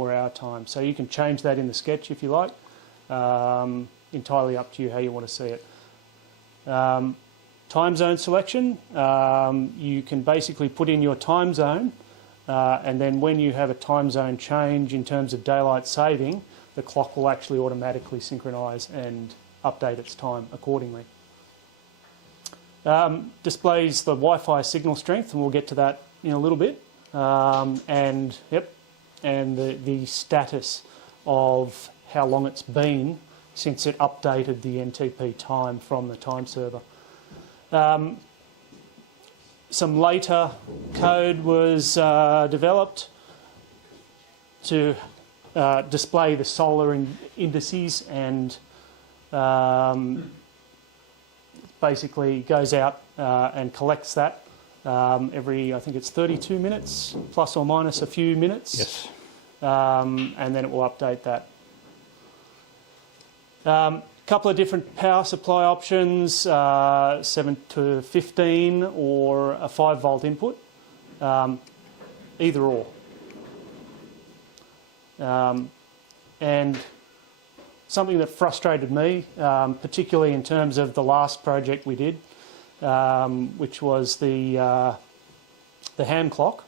24-hour time. So you can change that in the sketch if you like. Entirely up to you how you want to see it. Time zone selection, you can basically put in your time zone, and then when you have a time zone change in terms of daylight saving, the clock will actually automatically synchronise and update its time accordingly. Displays the Wi-Fi signal strength, and we'll get to that in a little bit, and the status of how long it's been since it updated the NTP time from the time server. Some later code was developed to display the solar indices, and basically goes out and collects that every, I think it's 32 minutes, plus or minus a few minutes. Yes. And then it will update that. Couple of different power supply options, 7 to 15 or a 5 volt input, either or. And something that frustrated me, particularly in terms of the last project we did, which was the hand clock,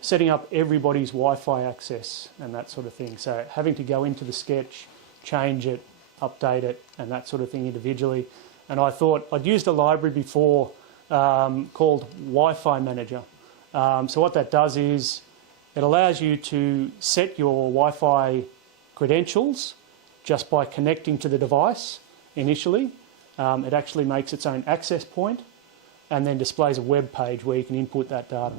setting up everybody's Wi-Fi access and that sort of thing. So having to go into the sketch, change it, update it, and that sort of thing individually. And I thought I'd used a library before called Wi-Fi Manager. So what that does is it allows you to set your Wi-Fi credentials just by connecting to the device initially. It actually makes its own access point and then displays a web page where you can input that data.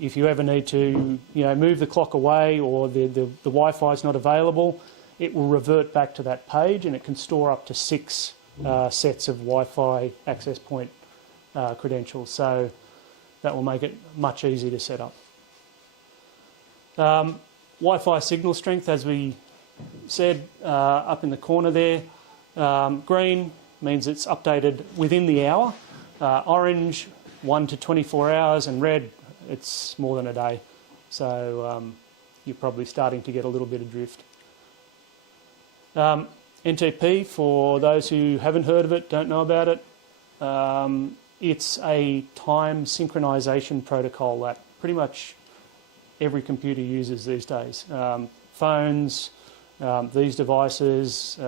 If you ever need to, move the clock away, or the Wi-Fi is not available, it will revert back to that page, and it can store up to 6 sets of Wi-Fi access point credentials. So that will make it much easier to set up. Wi-Fi signal strength, as we said, up in the corner there. Green means it's updated within the hour. Orange, 1 to 24 hours, and red, it's more than a day. So you're probably starting to get a little bit of drift. NTP, for those who haven't heard of it, don't know about it, it's a time synchronisation protocol that pretty much every computer uses these days. Phones, these devices,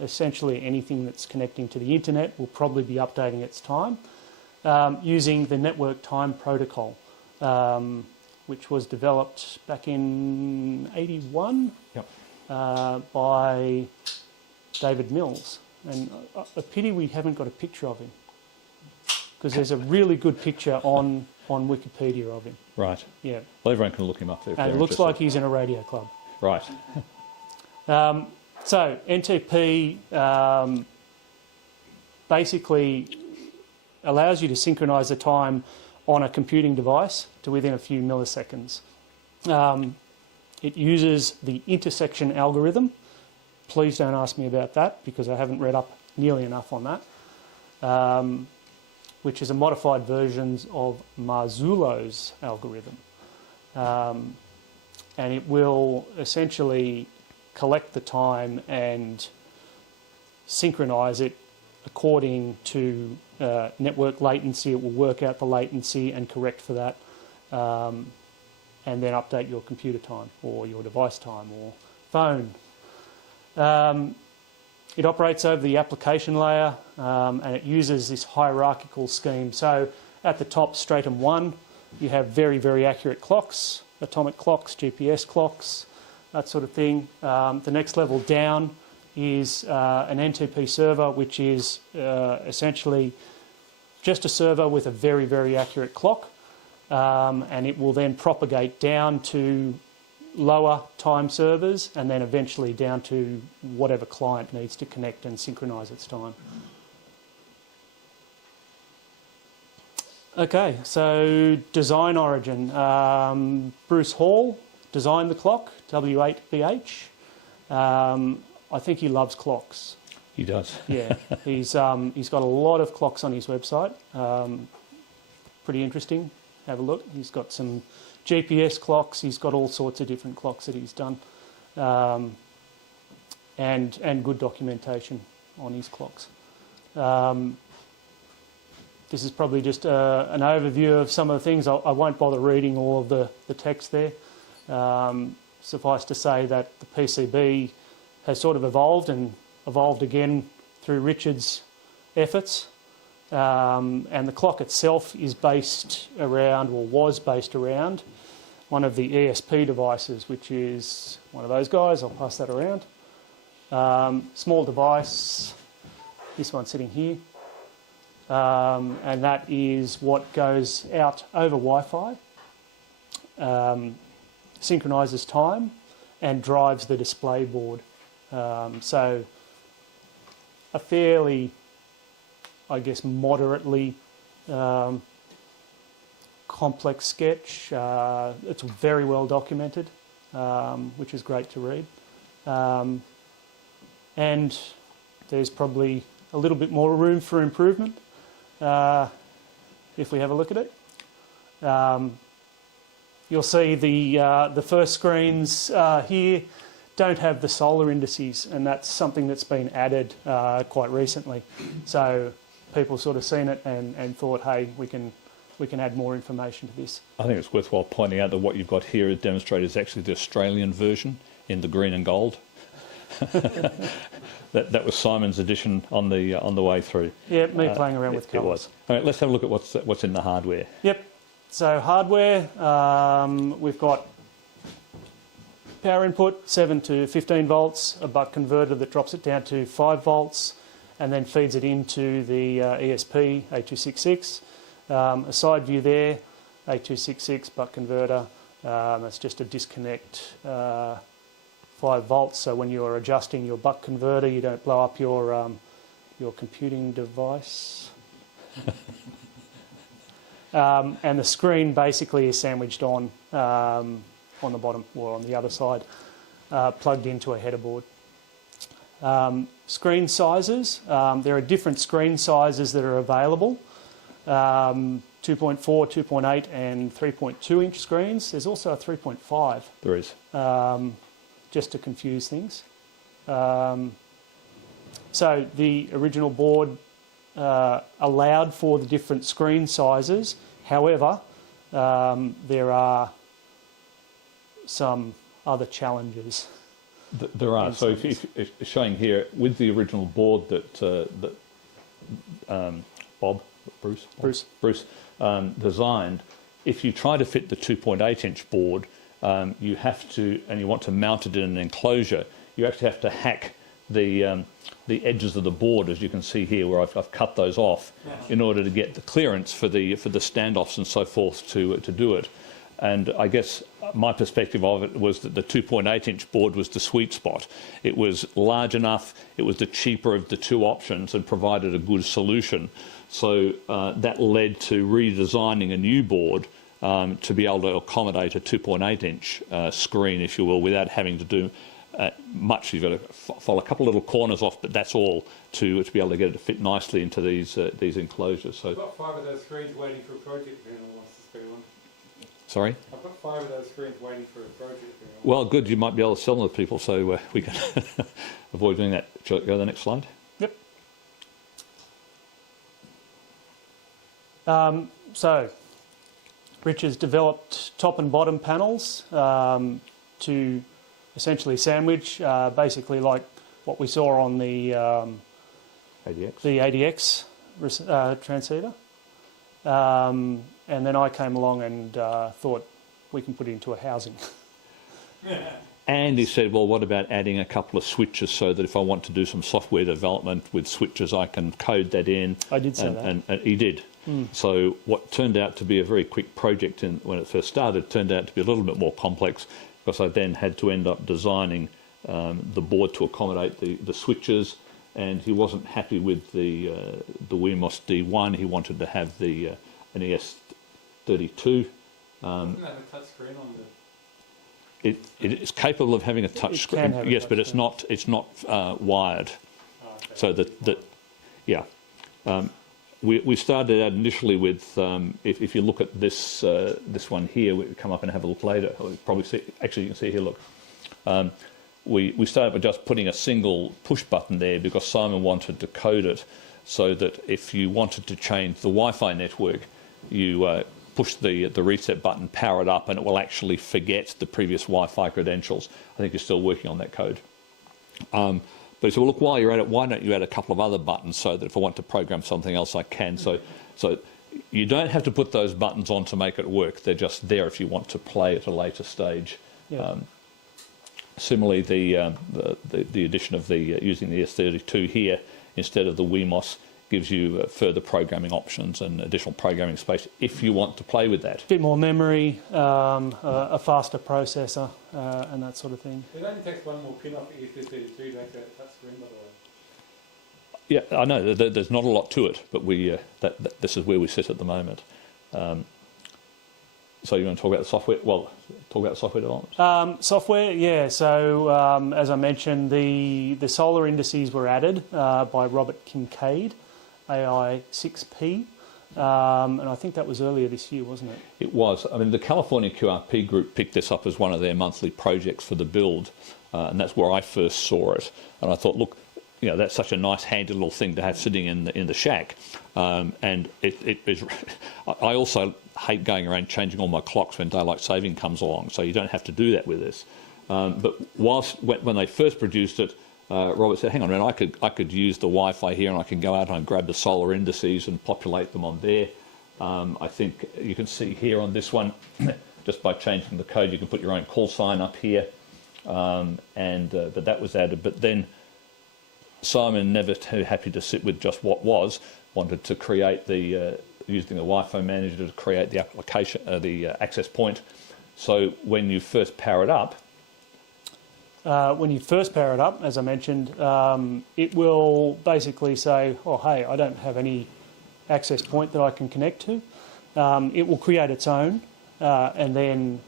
essentially anything that's connecting to the internet will probably be updating its time using the network time protocol, which was developed back in '81. Yep. By David Mills, and a pity we haven't got a picture of him, because there's a really good picture on Wikipedia of him. Right. Yeah. Well, everyone can look him up there. And it looks like he's in a radio club. Right. So NTP basically allows you to synchronise the time on a computing device to within a few milliseconds. It uses the intersection algorithm. Please don't ask me about that, because I haven't read up nearly enough on that, which is a modified version of Marzullo's algorithm. And it will essentially collect the time and synchronise it according to network latency. It will work out the latency and correct for that. And then update your computer time or your device time or phone. It operates over the application layer, and it uses this hierarchical scheme. So at the top, stratum 1, you have very, very accurate clocks, atomic clocks, GPS clocks, that sort of thing. The next level down is an NTP server, which is essentially just a server with a very, very accurate clock. And it will then propagate down to lower time servers, and then eventually down to whatever client needs to connect and synchronise its time. Okay, so design origin. Bruce Hall designed the clock, W8BH. I think he loves clocks. He does. Yeah, he's got a lot of clocks on his website. Pretty interesting. Have a look. He's got some GPS clocks. He's got all sorts of different clocks that he's done, and good documentation on his clocks. This is probably just an overview of some of the things. I won't bother reading all of the text there. Suffice to say that the PCB has sort of evolved and evolved again through Richard's efforts. And the clock itself is based around, or was based around, one of the ESP devices, which is one of those guys. I'll pass that around. Small device, this one sitting here. And that is what goes out over Wi-Fi, synchronises time and drives the display board. So a fairly, I guess, moderately complex sketch. It's very well documented, which is great to read. And there's probably a little bit more room for improvement if we have a look at it. You'll see the first screens here don't have the solar indices, and that's something that's been added quite recently. So people sort of seen it and thought, hey, we can add more information to this. I think it's worthwhile pointing out that what you've got here is demonstrated is actually the Australian version in the green and gold. That was Simon's addition on the way through. Yeah, me playing around with colours. It was. All right, let's have a look at what's in the hardware. Yep. So hardware, we've got power input 7 to 15 volts, a buck converter that drops it down to 5 volts, and then feeds it into the ESP 8266. A side view there, 8266 buck converter. That's just a disconnect. 5 volts, so when you're adjusting your buck converter, you don't blow up your computing device. And the screen basically is sandwiched on the bottom or on the other side, plugged into a header board. Screen sizes, there are different screen sizes that are available. 2.4, 2.8 and 3.2 inch screens. There's also a 3.5. There is. Just to confuse things. So the original board allowed for the different screen sizes. However, there are some other challenges. There are. So if showing here with the original board that Bruce designed, if you try to fit the 2.8 inch board, you have to, and you want to mount it in an enclosure, you actually have to hack the edges of the board, as you can see here, where I've cut those off, in order to get the clearance for the standoffs and so forth to do it. And I guess my perspective of it was that the 2.8 inch board was the sweet spot. It was large enough, it was the cheaper of the two options and provided a good solution. So that led to redesigning a new board to be able to accommodate a 2.8 inch screen, if you will, without having to do much. You've got to follow a couple of little corners off, but that's all to be able to get it to fit nicely into these enclosures. So I've got 5 of those screens waiting for a project panel wants to speak on. Sorry? I've got 5 of those screens waiting for a project panel. Well, good. You might be able to sell them to people, so we can avoid doing that. Shall I go to the next slide? Yep. So Richard's developed top and bottom panels to essentially sandwich, basically like what we saw on the ADX transceiver. And then I came along and thought we can put it into a housing. And he said, well, what about adding a couple of switches so that if I want to do some software development with switches, I can code that in. I did say that. And he did. So what turned out to be a very quick project when it first started turned out to be a little bit more complex, because I then had to end up designing the board to accommodate the switches, and he wasn't happy with the WeMOS D1. He wanted to have an ES32. Doesn't have a touch screen on the... It is capable of having a touch screen, yes, but it's not wired. Oh, okay. So yeah. we started out initially with, if you look at this this one here, we come up and have a look later. You'll probably see, actually you can see here, look. We started by just putting a single push button there because Simon wanted to code it so that if you wanted to change the Wi-Fi network, you push the reset button, power it up, and it will actually forget the previous Wi-Fi credentials. I think you're still working on that code. But he said, well, look, while you're at it, why don't you add a couple of other buttons so that if I want to program something else, I can. So you don't have to put those buttons on to make it work. They're just there if you want to play at a later stage. Yeah. Similarly, the addition of using the S32 here instead of the WeMOS gives you further programming options and additional programming space if you want to play with that. A bit more memory, a faster processor, and that sort of thing. It only takes one more pin off the S32 to make that touch screen, by the way. Yeah, I know there's not a lot to it, but this is where we sit at the moment. So you want to talk about the software? Well, talk about software development. Software, yeah. So as I mentioned, the solar indices were added by Robert Kincaid, AI6P, and I think that was earlier this year, wasn't it? It was. I mean, the California QRP group picked this up as one of their monthly projects for the build, and that's where I first saw it. And I thought, look, you know, that's such a nice, handy little thing to have sitting in the shack. And it is. I also hate going around changing all my clocks when daylight saving comes along, so you don't have to do that with this. But when they first produced it, Robert said, hang on a minute, I could use the Wi-Fi here and I can go out and grab the solar indices and populate them on there. I think you can see here on this one, just by changing the code, you can put your own call sign up here. But that was added. But then Simon, never too happy to sit with just what was, wanted to create using the Wi-Fi manager to create the application, the access point. So when you first power it up, as I mentioned, it will basically say, oh, hey, I don't have any access point that I can connect to. It will create its own and then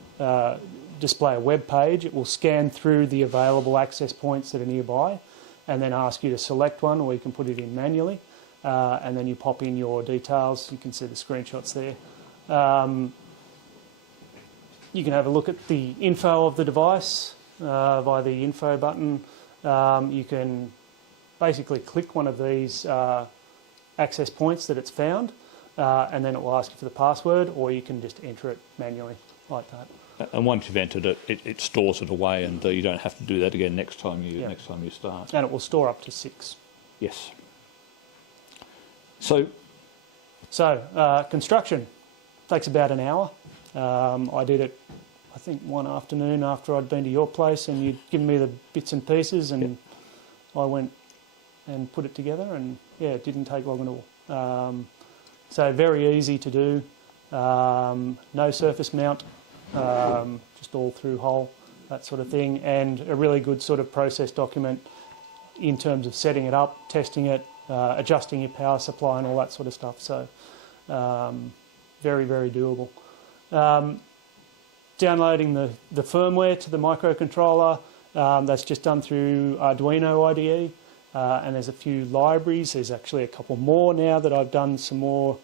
display a web page. It will scan through the available access points that are nearby and then ask you to select one, or you can put it in manually. And then you pop in your details. You can see the screenshots there. You can have a look at the info of the device via the info button. You can basically click one of these access points that it's found, and then it will ask you for the password, or you can just enter it manually like that. And once you've entered it, it stores it away, and you don't have to do that again next time you start. And it will store up to 6. Yes. So construction takes about an hour. I did it, I think, one afternoon after I'd been to your place, and you'd given me the bits and pieces, and I went and put it together, and yeah, it didn't take long at all. So very easy to do. No surface mount, just all through hole, that sort of thing, and a really good sort of process document in terms of setting it up, testing it, adjusting your power supply and all that sort of stuff. So very, very doable. Downloading the firmware to the microcontroller, that's just done through Arduino IDE, and there's a few libraries. There's actually a couple more now that I've done some more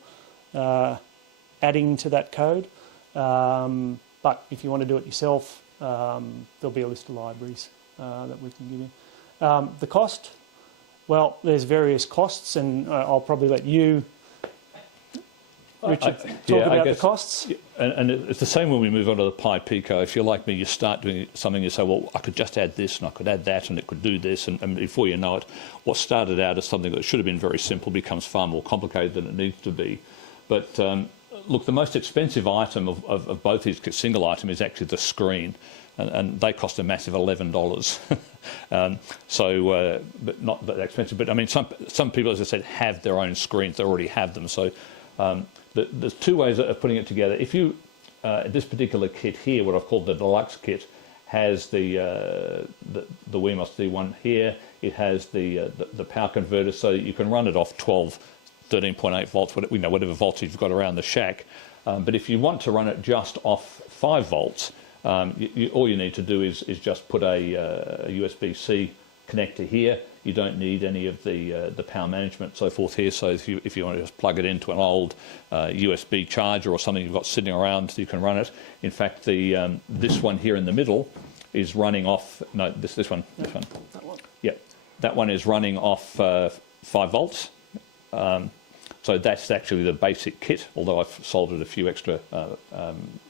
adding to that code. But if you want to do it yourself, there'll be a list of libraries that we can give you. The cost, well, there's various costs, and I'll probably let you, Richard, talk about the costs. And it's the same when we move on to the Pi Pico. If you're like me, you start doing something, you say, well, I could just add this and I could add that and it could do this. And before you know it, what started out as something that should have been very simple becomes far more complicated than it needs to be. But look, the most expensive item of both these single item is actually the screen. And they cost a massive $11. But not that expensive. But I mean, some people, as I said, have their own screens. They already have them. So there's two ways of putting it together. If you, this particular kit here, what I've called the deluxe kit, has the WeMOS D1 here. It has the power converter, so you can run it off 12, 13.8 volts, whatever voltage you've got around the shack. But if you want to run it just off 5 volts, all you need to do is just put a USB-C connector here. You don't need any of the power management, so forth here. So if you want to just plug it into an old USB charger or something you've got sitting around, you can run it. In fact, this one here in the middle is running off. No, this one. That one. Yeah, that one is running off 5 volts. So that's actually the basic kit, although I've soldered a few extra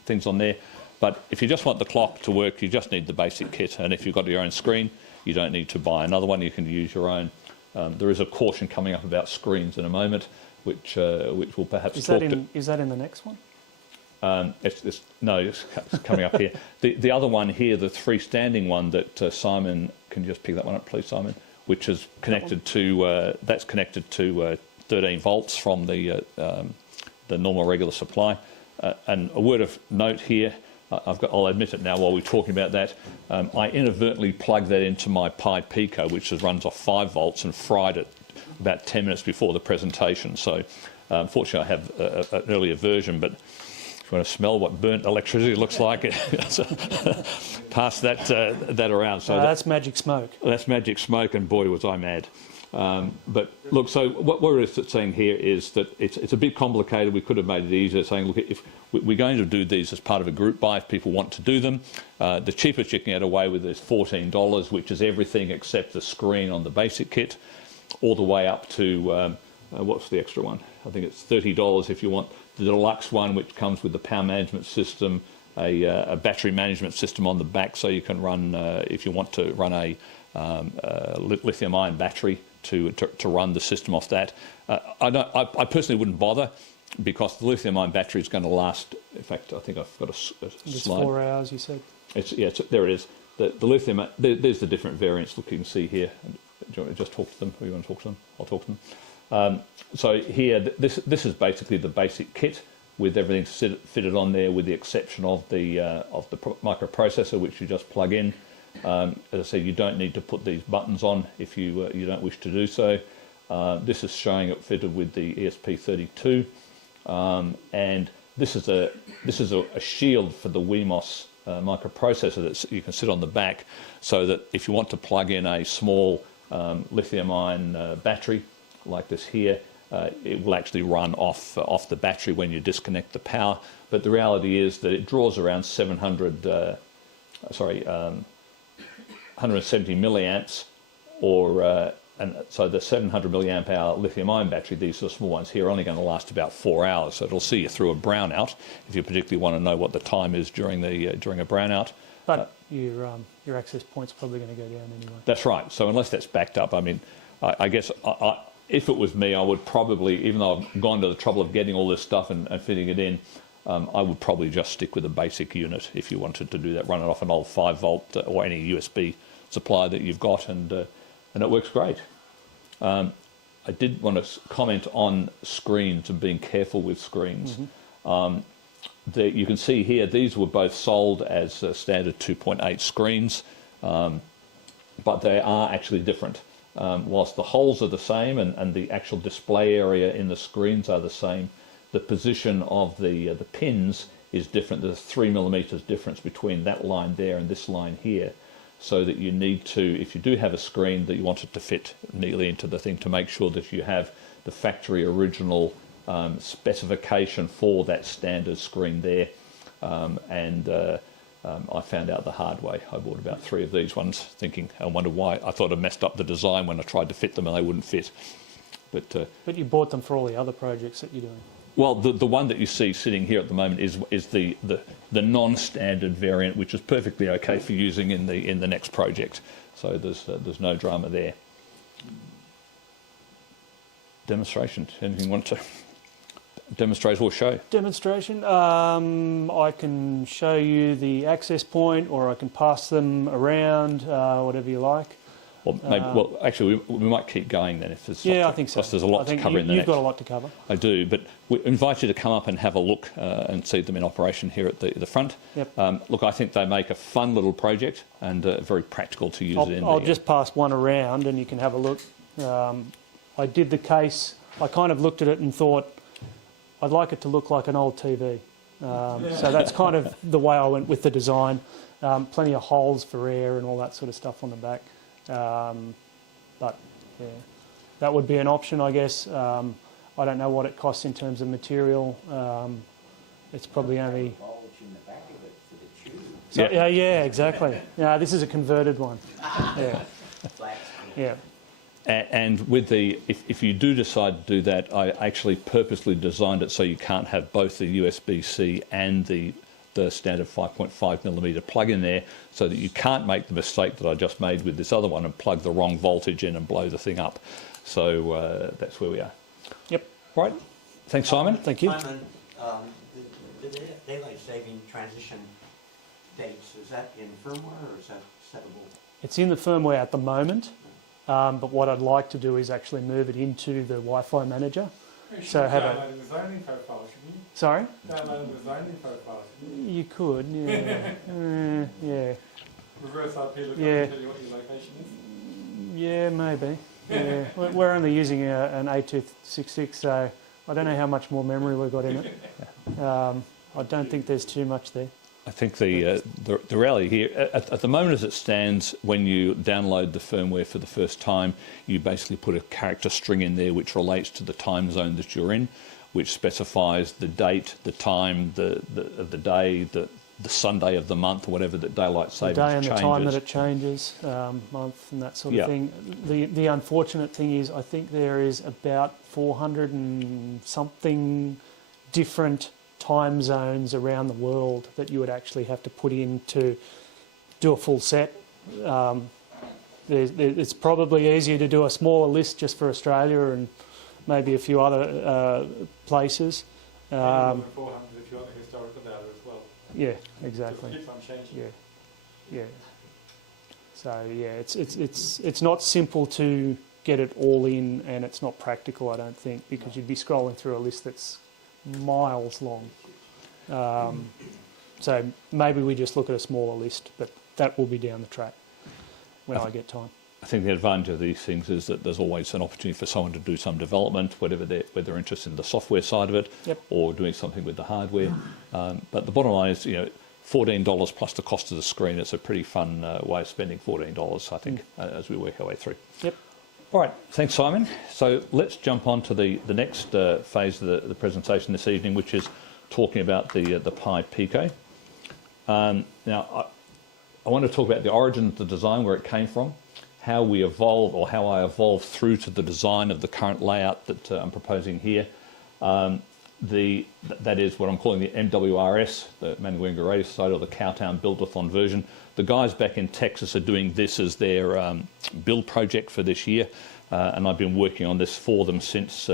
things on there. But if you just want the clock to work, you just need the basic kit. And if you've got your own screen, you don't need to buy another one. You can use your own. There is a caution coming up about screens in a moment, which we'll perhaps talk to. Is that in the next one? It's coming up here. The other one here, the freestanding one that Simon, can you just pick that one up, please, Simon? Which is connected to that's connected to 13 volts from the normal regular supply. And a word of note here. I'll admit it now while we're talking about that. I inadvertently plugged that into my Pi Pico, which runs off 5 volts, and fried it about 10 minutes before the presentation. So, unfortunately, I have an earlier version, but if you want to smell what burnt electricity looks like, pass that around. So that's magic smoke. That's magic smoke, and boy, was I mad. But look, so what we're saying here is that it's a bit complicated. We could have made it easier, saying, look, if we're going to do these as part of a group buy, if people want to do them, the cheapest you can get away with is $14, which is everything except the screen on the basic kit, all the way up to, what's the extra one? I think it's $30 if you want the deluxe one, which comes with the power management system, a battery management system on the back, so you can run, if you want to run a lithium-ion battery to run the system off that. I personally wouldn't bother, because the lithium-ion battery is going to last. In fact, I think I've got a slide. It's 4 hours, you said. There it is. The lithium. There's the different variants. Look, you can see here. Do you want to just talk to them? Or you want to talk to them? I'll talk to them. So here, this is basically the basic kit with everything fitted on there, with the exception of the microprocessor, which you just plug in. As I said, you don't need to put these buttons on if you don't wish to do so. This is showing it fitted with the ESP32, and this is a shield for the WeMOS microprocessor that you can sit on the back, so that if you want to plug in a small lithium-ion battery like this here, it will actually run off the battery when you disconnect the power. But the reality is that it draws around 170 milliamps, and so the 700 milliamp hour lithium-ion battery, these are the small ones here, are only going to last about 4 hours. So it'll see you through a brownout if you particularly want to know what the time is during a brownout. But your access point's probably going to go down anyway. That's right. So unless that's backed up, I mean, I guess if it was me, I would probably, even though I've gone to the trouble of getting all this stuff and fitting it in, I would probably just stick with a basic unit if you wanted to do that. Run it off an old 5 volt or any USB supply that you've got, and it works great. I did want to comment on screens and being careful with screens. Mm-hmm. You can see here, these were both sold as standard 2.8 screens, but they are actually different. Whilst the holes are the same and the actual display area in the screens are the same, the position of the pins is different. There's 3 millimeters difference between that line there and this line here, so that you need to, if you do have a screen that you want it to fit neatly into the thing, to make sure that you have the factory original specification for that standard screen there. I found out the hard way. I bought about 3 of these ones, thinking, I wonder why. I thought I messed up the design when I tried to fit them and they wouldn't fit. But you bought them for all the other projects that you're doing. Well, the one that you see sitting here at the moment is the non-standard variant, which is perfectly okay for using in the next project. So there's no drama there. Demonstration. Anything you want to demonstrate or show? Demonstration. I can show you the access point, or I can pass them around, whatever you like. Well, actually, we might keep going then if there's. I think so. Because there's a lot to cover in the next. You've got a lot to cover. I do, but we invite you to come up and have a look and see them in operation here at the front. Yep. Look, I think they make a fun little project and very practical to use it in. I'll just pass one around and you can have a look. I did the case. I kind of looked at it and thought, I'd like it to look like an old TV. So that's kind of the way I went with the design. Plenty of holes for air and all that sort of stuff on the back. But yeah, that would be an option, I guess. I don't know what it costs in terms of material. It's probably only... So, yeah, exactly. Yeah, this is a converted one. Yeah. Yeah. And with the, if you do decide to do that, I actually purposely designed it so you can't have both the USB-C and the standard 5.5mm plug in there, so that you can't make the mistake that I just made with this other one and plug the wrong voltage in and blow the thing up. So that's where we are. Yep. Right. Thanks, Simon. Thank you. Simon, the daylight saving transition dates, is that in firmware or is that settable? It's in the firmware at the moment, but what I'd like to do is actually move it into the Wi-Fi manager. So have a... Download the zoning profile, shouldn't you? Sorry? Download the zoning profile, shouldn't you? You could, yeah. Yeah. Reverse IP look Yeah. and tell you what your location is. Yeah, maybe. Yeah. We're only using an A266, so I don't know how much more memory we've got in it. I don't think there's too much there. I think the reality here, at the moment as it stands, when you download the firmware for the first time, you basically put a character string in there which relates to the time zone that you're in, which specifies the date, the time, of the day, the Sunday of the month, or whatever that daylight savings The day and changes. the time that it changes, month and that sort of thing. The unfortunate thing is I think there is about 400 and something different time zones around the world that you would actually have to put in to do a full set. It's probably easier to do a smaller list just for Australia and maybe a few other places. More than 400 if you want the historical data as well. Yeah, exactly. It keeps on changing. Yeah. So yeah, it's not simple to get it all in, and it's not practical, I don't think, because you'd be scrolling through a list that's miles long. So maybe we just look at a smaller list, but that will be down the track when I get time. I think the advantage of these things is that there's always an opportunity for someone to do some development, whether they're interested in the software side of it, Yep. or doing something with the hardware. But the bottom line is, $14 plus the cost of the screen. It's a pretty fun way of spending $14, I think, as we work our way through. Yep. All right, thanks, Simon. So let's jump on to the next phase of the presentation this evening, which is talking about the Pi Pico. Now, I want to talk about the origin of the design, where it came from, how we evolved, or how I evolved through to the design of the current layout that I'm proposing here. That is what I'm calling the MWRS, the Manly-Warringah Radio Society, or the Cowtown Buildathon version. The guys back in Texas are doing this as their build project for this year, and I've been working on this for them since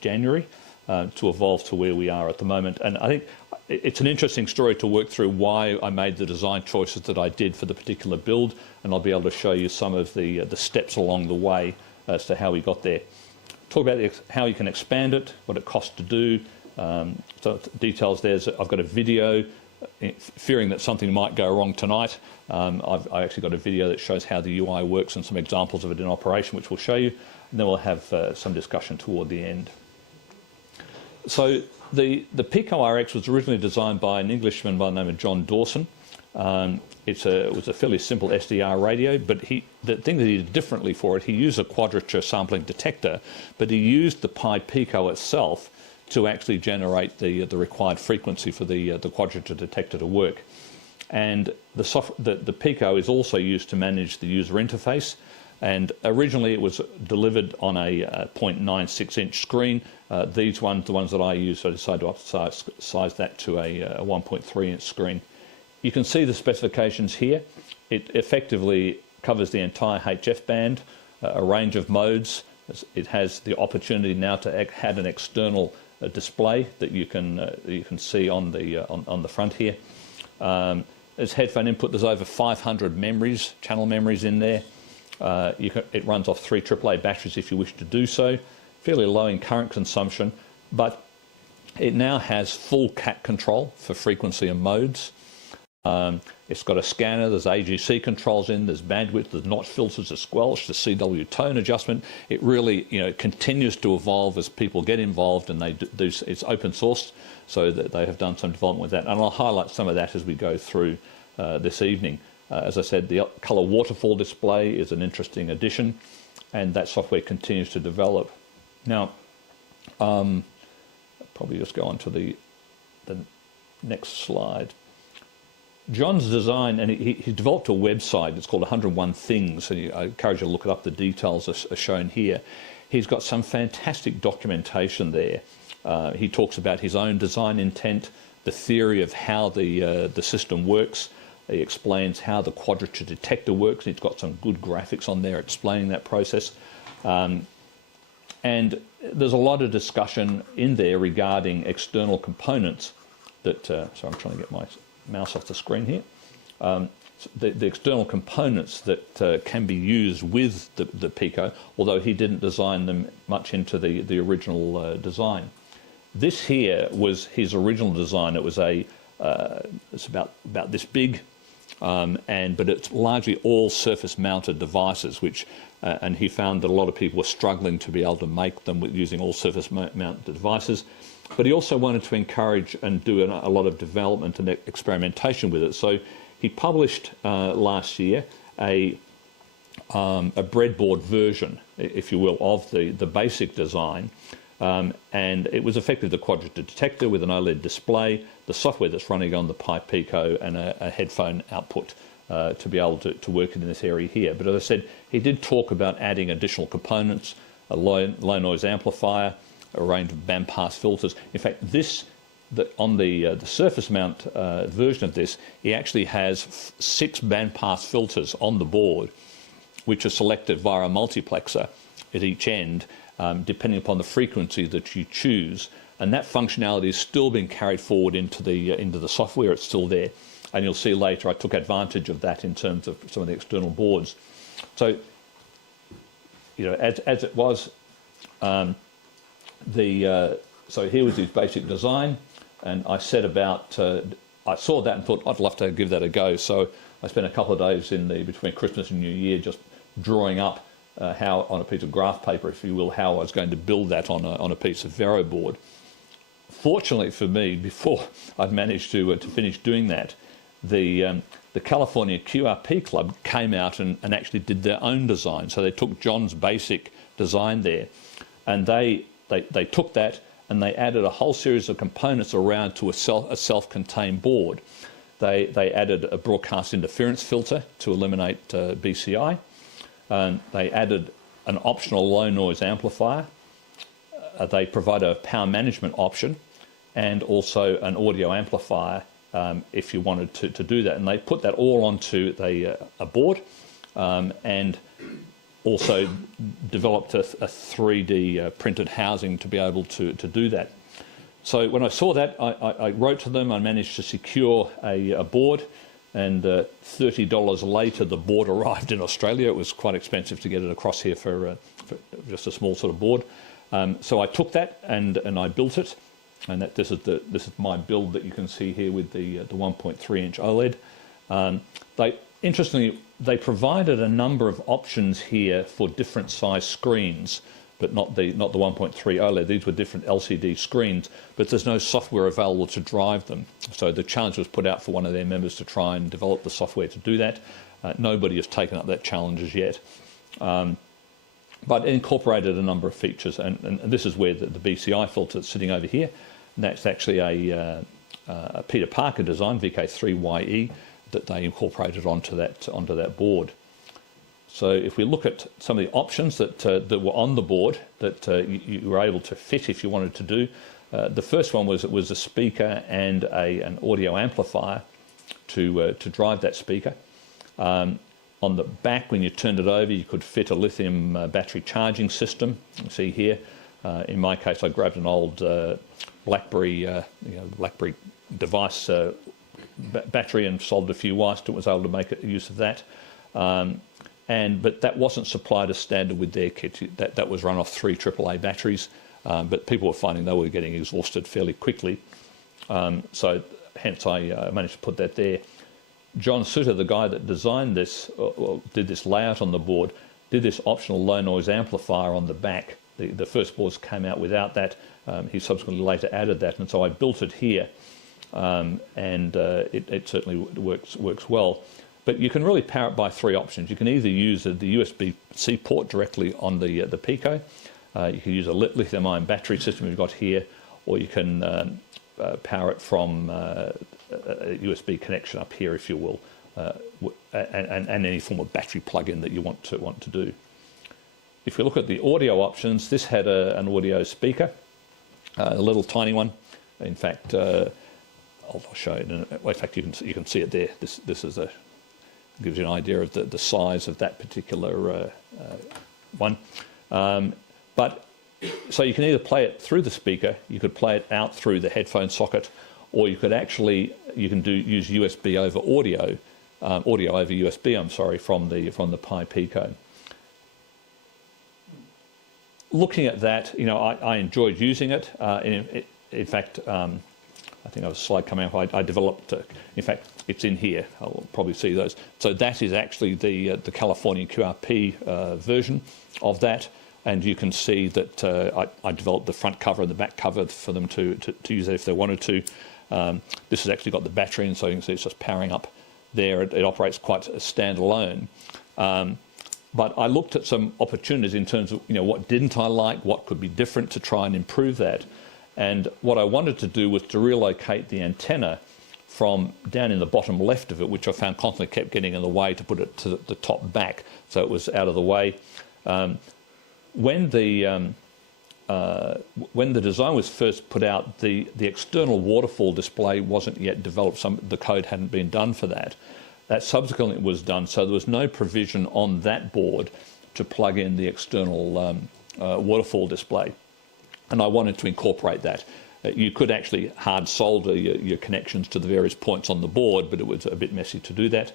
January to evolve to where we are at the moment. And I think it's an interesting story to work through why I made the design choices that I did for the particular build, and I'll be able to show you some of the steps along the way as to how we got there. Talk about how you can expand it, what it costs to do. So details there. I've got a video, fearing that something might go wrong tonight. I've actually got a video that shows how the UI works and some examples of it in operation, which we'll show you. And then we'll have some discussion toward the end. So the Pico-RX was originally designed by an Englishman by the name of John Dawson. It was a fairly simple SDR radio, but the thing that he did differently for it, he used a quadrature sampling detector, but he used the Pi Pico itself to actually generate the required frequency for the quadrature detector to work. And the Pico is also used to manage the user interface. And originally it was delivered on a 0.96 inch screen. The ones that I use, I decided to upsize that to a 1.3 inch screen. You can see the specifications here. It effectively covers the entire HF band, a range of modes. It has the opportunity now to add an external display that you can see on the front here. As headphone input, there's over 500 channel memories in there. It runs off 3 AAA batteries if you wish to do so. Fairly low in current consumption, but it now has full CAT control for frequency and modes. It's got a scanner, there's AGC controls in, there's bandwidth, there's notch filters, there's squelch, the CW tone adjustment. It really continues to evolve as people get involved, and it's open source, so that they have done some development with that. And I'll highlight some of that as we go through this evening. As I said, the colour waterfall display is an interesting addition, and that software continues to develop. Now, probably just go on to the next slide. John's design, and he developed a website. It's called 101 Things, and I encourage you to look it up. The details are shown here. He's got some fantastic documentation there. He talks about his own design intent, the theory of how the system works. He explains how the quadrature detector works. He's got some good graphics on there explaining that process. And there's a lot of discussion in there regarding external components that, sorry, I'm trying to get my mouse off the screen here. The external components that can be used with the Pico, although he didn't design them much into the original design. This here was his original design. It was it's about this big, but it's largely all surface-mounted devices, which and he found that a lot of people were struggling to be able to make them with using all surface-mounted devices. But he also wanted to encourage and do a lot of development and experimentation with it. So he published last year a breadboard version, if you will, of the basic design. And it was effectively the quadrature detector with an OLED display, the software that's running on the Pi Pico, and a headphone output to be able to work in this area here. But as I said, he did talk about adding additional components, a low noise amplifier, a range of bandpass filters. In fact, on the surface mount version of this, he actually has 6 bandpass filters on the board, which are selected via a multiplexer at each end, depending upon the frequency that you choose. And that functionality is still being carried forward into the software. It's still there. And you'll see later I took advantage of that in terms of some of the external boards. So, as it was, so here was his basic design, and I set about, I saw that and thought I'd love to give that a go. So I spent a couple of days between Christmas and New Year just drawing up how, on a piece of graph paper, if you will, how I was going to build that on a piece of Vero board. Fortunately for me, before I'd managed to finish doing that, the California QRP Club came out and actually did their own design. So they took John's basic design there, and they took that and they added a whole series of components around to a self-contained board. They added a broadcast interference filter to eliminate BCI. They added an optional low noise amplifier. They provided a power management option and also an audio amplifier if you wanted to do that. And they put that all onto a board and also developed a 3D printed housing to be able to do that. So when I saw that, I wrote to them. I managed to secure a board, and $30 later the board arrived in Australia. It was quite expensive to get it across here for just a small sort of board. So I took that and I built it, and this is my build that you can see here with the 1.3-inch OLED. Interestingly, they provided a number of options here for different size screens, but not the 1.3 OLED. These were different LCD screens, but there's no software available to drive them. So the challenge was put out for one of their members to try and develop the software to do that. Nobody has taken up that challenge as yet. But it incorporated a number of features, and this is where the BCI filter is sitting over here. And that's actually a Peter Parker design, VK2YU, that they incorporated onto that board. So if we look at some of the options that were on the board that you were able to fit if you wanted to do, the first one was a speaker and an audio amplifier to drive that speaker. On the back, when you turned it over, you could fit a lithium battery charging system. You can see here. In my case, I grabbed an old BlackBerry device battery and soldered a few wires to it, was able to make use of that. But that wasn't supplied as standard with their kit. That was run off 3 AAA batteries, but people were finding they were getting exhausted fairly quickly. So hence I managed to put that there. John Suter, the guy that designed this, did this layout on the board, did this optional low noise amplifier on the back. The first boards came out without that. He subsequently later added that, and so I built it here, and it certainly works well. But you can really power it by three options. You can either use the USB-C port directly on the Pico. You can use a lithium-ion battery system we've got here, or you can power it from a USB connection up here, if you will, and any form of battery plug-in that you want to do. If we look at the audio options, this had an audio speaker, a little tiny one. In fact, I'll show it. In fact, you can see it there. This is gives you an idea of the size of that particular one. But so you can either play it through the speaker, you could play it out through the headphone socket, or you could use USB over audio over USB. I'm sorry, from the Pi Pico. Looking at that, I enjoyed using it. In fact, I think I have a slide coming up. I developed. In fact, it's in here. I'll probably see those. So that is actually the California QRP version of that. And you can see that I developed the front cover and the back cover for them to use it if they wanted to. This has actually got the battery in, so you can see it's just powering up there. It operates quite standalone. But I looked at some opportunities in terms of what didn't I like, what could be different to try and improve that. And what I wanted to do was to relocate the antenna from down in the bottom left of it, which I found constantly kept getting in the way, to put it to the top back, so it was out of the way. When the design was first put out, the external waterfall display wasn't yet developed. The code hadn't been done for that. That subsequently was done, so there was no provision on that board to plug in the external waterfall display. And I wanted to incorporate that. You could actually hard solder your connections to the various points on the board, but it was a bit messy to do that.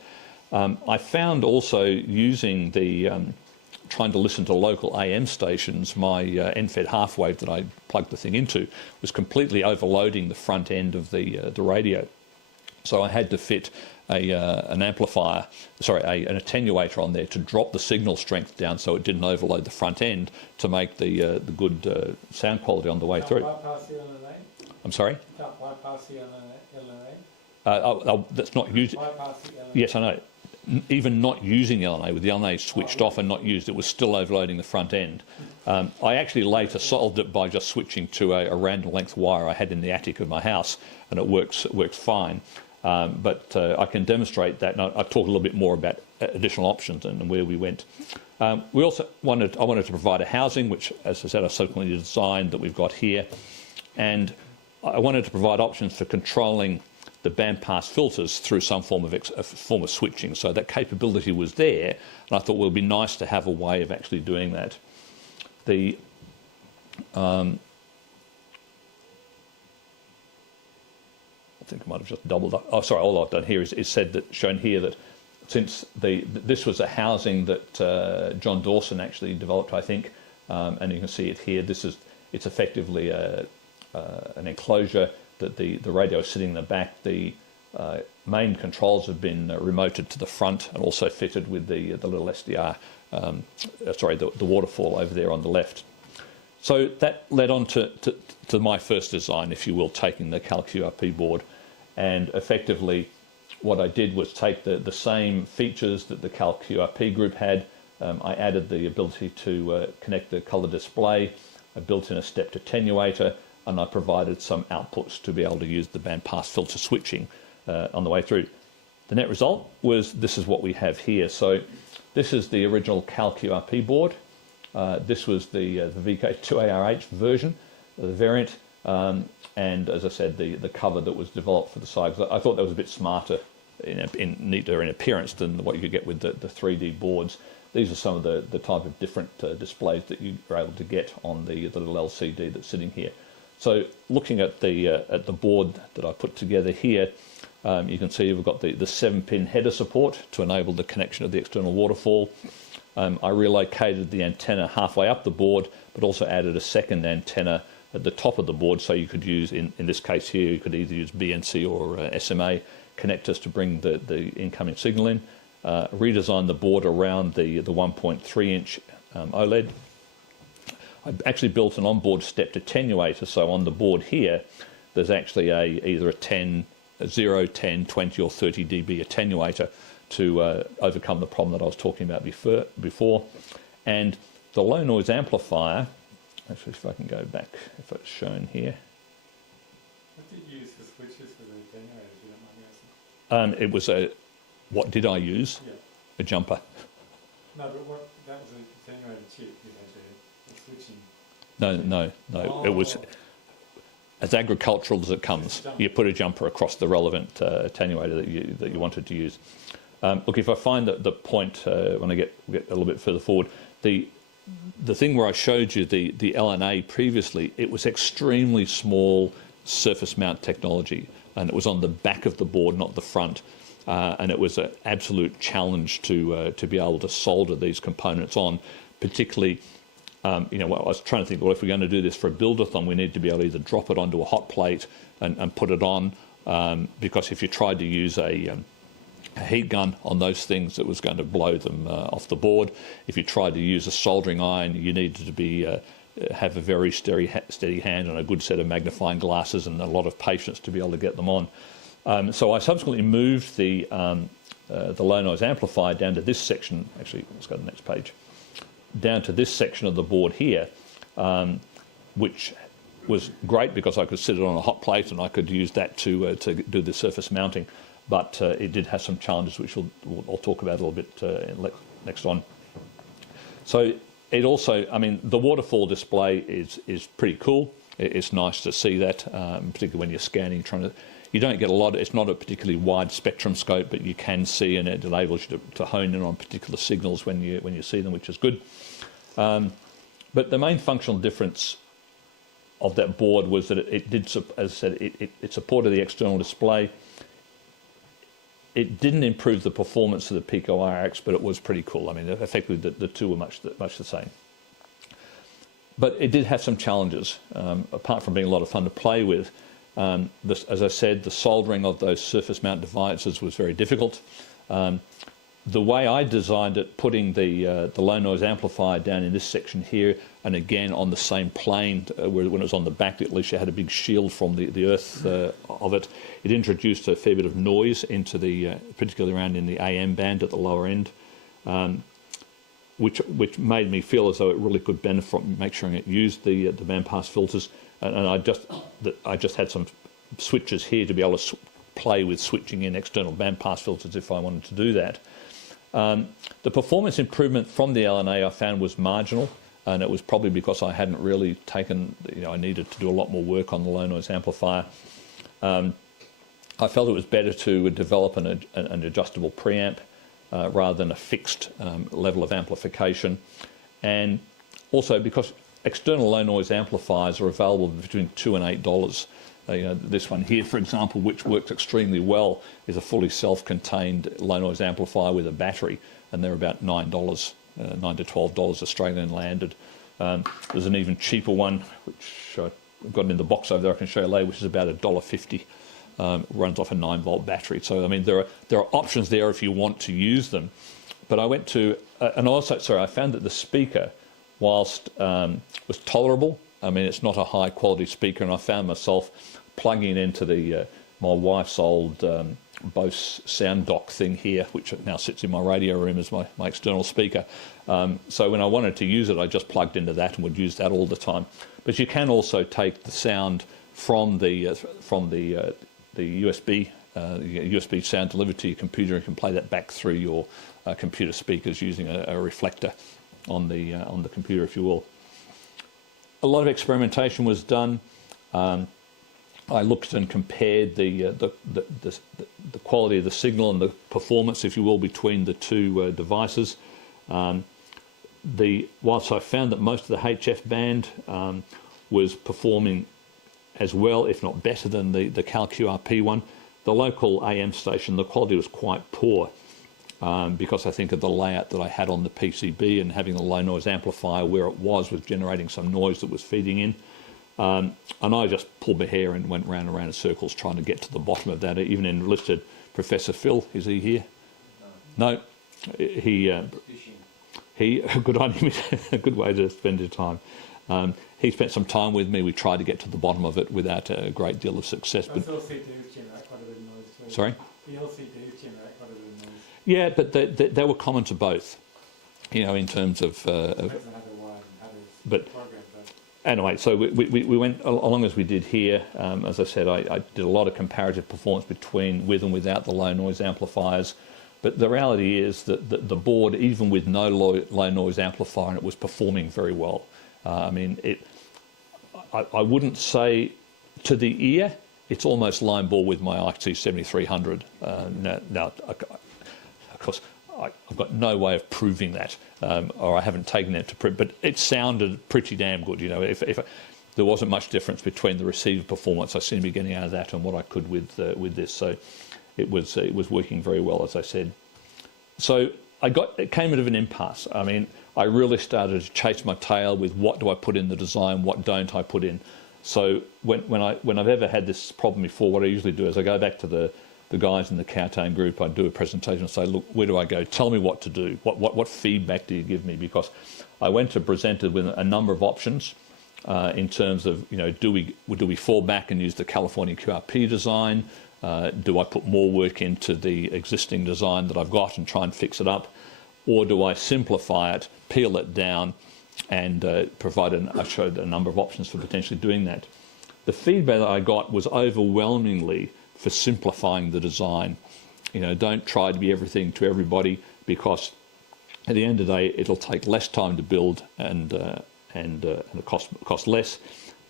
I found also using trying to listen to local AM stations, my NFED half-wave that I plugged the thing into was completely overloading the front end of the radio. So I had to fit an amplifier, an attenuator on there to drop the signal strength down so it didn't overload the front end to make the good sound quality on the way through. I'm sorry? That's not used. Yes, I know. Even not using LNA, with the LNA switched off and not used, it was still overloading the front end. I actually later solved it by just switching to a random length wire I had in the attic of my house, and it works fine. But I can demonstrate that, and I'll talk a little bit more about additional options and where we went. I wanted to provide a housing, which, as I said, I subsequently designed, that we've got here, and I wanted to provide options for controlling the bandpass filters through some form of switching. So that capability was there, and I thought, well, it would be nice to have a way of actually doing that. I think I might have just doubled up. Oh, sorry, all I've done here is shown here that since this was a housing that John Dawson actually developed, I think, and you can see it here. It's effectively an enclosure that the radio is sitting in the back. The main controls have been remoted to the front and also fitted with the little SDR, the waterfall over there on the left. So that led on to my first design, if you will, taking the CalQRP board, and effectively what I did was take the same features that the CalQRP group had. I added the ability to connect the color display. I built in a stepped attenuator, and I provided some outputs to be able to use the bandpass filter switching on the way through. The net result was this is what we have here. So this is the original CalQRP board. This was the VK2 ARH version, the variant, and as I said, the cover that was developed for the side. I thought that was a bit smarter, neater in appearance than what you could get with the 3D boards. These are some of the type of different displays that you are able to get on the little LCD that's sitting here. So looking at the board that I put together here, you can see we've got the 7-pin header support to enable the connection of the external waterfall. I relocated the antenna halfway up the board, but also added a second antenna at the top of the board, so you could use, in this case here, you could either use BNC or SMA connectors to bring the incoming signal in. Redesigned the board around the 1.3-inch OLED. I actually built an onboard stepped attenuator, so on the board here, there's actually either a 10, 0, 10, 20 or 30 dB attenuator to overcome the problem that I was talking about before. And the low noise amplifier, actually if I can go back, if it's shown here. What did you use for switches for the generators? You don't mind me asking? It was what did I use? Yeah. A jumper. No, but that was a generator chip, eventually, the switching. No. Oh. It was as agricultural as it comes. You put a jumper across the relevant attenuator that you wanted to use. Look, if I find the point when I get a little bit further forward, the thing where I showed you the LNA previously, it was extremely small surface mount technology, and it was on the back of the board, not the front. And it was an absolute challenge to be able to solder these components on, particularly. I was trying to think, well, if we're going to do this for a build-a-thon, we need to be able to either drop it onto a hot plate and put it on, because if you tried to use a heat gun on those things, it was going to blow them off the board. If you tried to use a soldering iron, you needed to be have a very steady hand and a good set of magnifying glasses and a lot of patience to be able to get them on. So I subsequently moved the low noise amplifier down to this section. Actually, let's go to the next page. Down to this section of the board here, which was great because I could sit it on a hot plate and I could use that to do the surface mounting. But it did have some challenges, which I'll talk about a little bit next on. So it also, the waterfall display is pretty cool. It's nice to see that, particularly when you're scanning, you don't get a lot. It's not a particularly wide spectrum scope, but you can see, and it enables you to hone in on particular signals when you see them, which is good. But the main functional difference of that board was that it did, as I said, it supported the external display. It didn't improve the performance of the Pico ARH, but it was pretty cool. Effectively, the two were much the same. But it did have some challenges, apart from being a lot of fun to play with. As I said, the soldering of those surface mount devices was very difficult. The way I designed it, putting the low noise amplifier down in this section here, and again on the same plane, when it was on the back, at least you had a big shield from the earth of it. It introduced a fair bit of noise into the, particularly around in the AM band at the lower end, which made me feel as though it really could benefit from make sure it used the bandpass filters. And I just had some switches here to be able to play with switching in external bandpass filters if I wanted to do that. The performance improvement from the LNA I found was marginal, and it was probably because I hadn't really taken, I needed to do a lot more work on the low noise amplifier. I felt it was better to develop an adjustable preamp rather than a fixed level of amplification. And also because external low noise amplifiers are available between $2 and $8. This one here, for example, which works extremely well, is a fully self-contained low noise amplifier with a battery, and they're about $9 to $12 Australian landed. There's an even cheaper one, which I've got in the box over there I can show you later, which is about $1.50. Runs off a 9-volt battery. So there are options there if you want to use them. But I went to, I found that the speaker, whilst was tolerable, it's not a high quality speaker, and I found myself plugging it into my wife's old Bose sound dock thing here, which now sits in my radio room as my external speaker. So when I wanted to use it, I just plugged into that and would use that all the time. But you can also take the sound from the USB USB sound delivered to your computer, and you can play that back through your computer speakers using a reflector on the computer, if you will. A lot of experimentation was done. I looked and compared the quality of the signal and the performance, if you will, between the two devices. Whilst I found that most of the HF band was performing as well, if not better than the Cal QRP one, the local AM station, the quality was quite poor. Because I think of the layout that I had on the PCB and having a low noise amplifier where it was generating some noise that was feeding in. And I just pulled my hair and went round and round in circles trying to get to the bottom of that. I even enlisted Professor Phil. Is he here? No. He good on him. A good way to spend his time. He spent some time with me. We tried to get to the bottom of it without a great deal of success. But LCDs generate quite a bit of noise too. Sorry? The LCDs generate quite a bit of noise. Yeah, but they were common to both, you know, in terms of. Depends on how they're wired and how they're But programmed. anyway, so we went along as we did here. As I said, I did a lot of comparative performance between with and without the low noise amplifiers. But the reality is that the board, even with no low noise amplifier, it was performing very well. I mean, I wouldn't say to the ear, it's almost line ball with my IC 7300. Now, of course, I've got no way of proving that, or I haven't taken it to prove, but it sounded pretty damn good. You know, if there wasn't much difference between the receiver performance I seem to be getting out of that and what I could with this, so it was working very well, as I said. So it came out of an impasse. I mean, I really started to chase my tail with what do I put in the design, what don't I put in. So when I've ever had this problem before, what I usually do is I go back to the guys in the Cowtown group, I do a presentation and say, look, where do I go? Tell me what to do. What feedback do you give me? Because I went to presented with a number of options in terms of, you know, do we fall back and use the California QRP design? Do I put more work into the existing design that I've got and try and fix it up? Or do I simplify it, peel it down, and I showed a number of options for potentially doing that. The feedback that I got was overwhelmingly for simplifying the design. You know, don't try to be everything to everybody, because at the end of the day, it'll take less time to build and it'll cost less.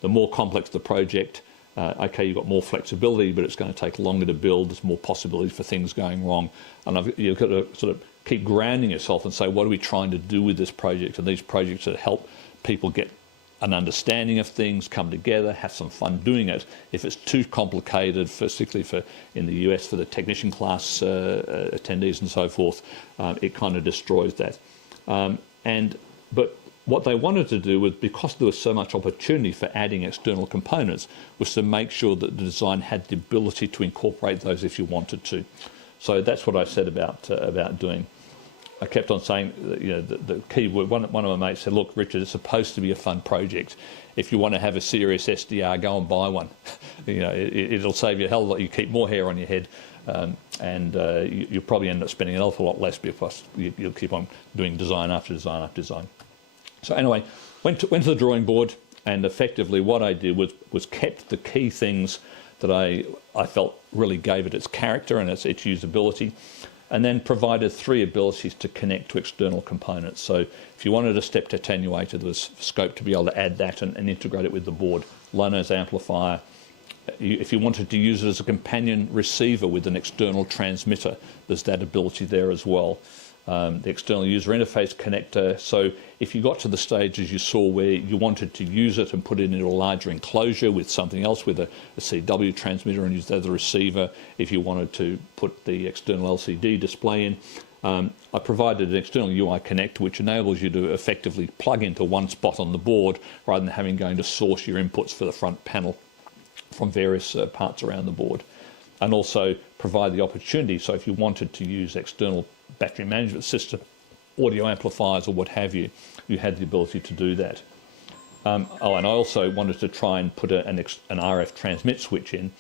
The more complex the project, okay, you've got more flexibility, but it's going to take longer to build. There's more possibilities for things going wrong. And you've got to sort of keep grounding yourself and say, what are we trying to do with this project? And these projects that help people get an understanding of things, come together, have some fun doing it. If it's too complicated, particularly for in the US for the technician class attendees and so forth, it kind of destroys that. But what they wanted to do was, because there was so much opportunity for adding external components, was to make sure that the design had the ability to incorporate those if you wanted to. So that's what I said about doing. I kept on saying, you know, the key word. One of my mates said, "Look, Richard, it's supposed to be a fun project. If you want to have a serious SDR, go and buy one. You know, it'll save you a hell of a lot. You keep more hair on your head, and you'll probably end up spending an awful lot less, because you'll keep on doing design after design after design." So anyway, went to the drawing board, and effectively what I did was kept the key things that I felt really gave it its character and its usability, and then provided three abilities to connect to external components. So if you wanted a stepped attenuator, there was scope to be able to add that and integrate it with the board. Low noise amplifier. If you wanted to use it as a companion receiver with an external transmitter, there's that ability there as well. The external user interface connector. So if you got to the stage, as you saw, where you wanted to use it and put it into a larger enclosure with something else, with a CW transmitter, and use that as a receiver, if you wanted to put the external LCD display in, I provided an external UI connector, which enables you to effectively plug into one spot on the board rather than going to source your inputs for the front panel from various parts around the board. And also provide the opportunity, so if you wanted to use external battery management system, audio amplifiers, or what have you, you had the ability to do that. And I also wanted to try and put an RF transmit switch in,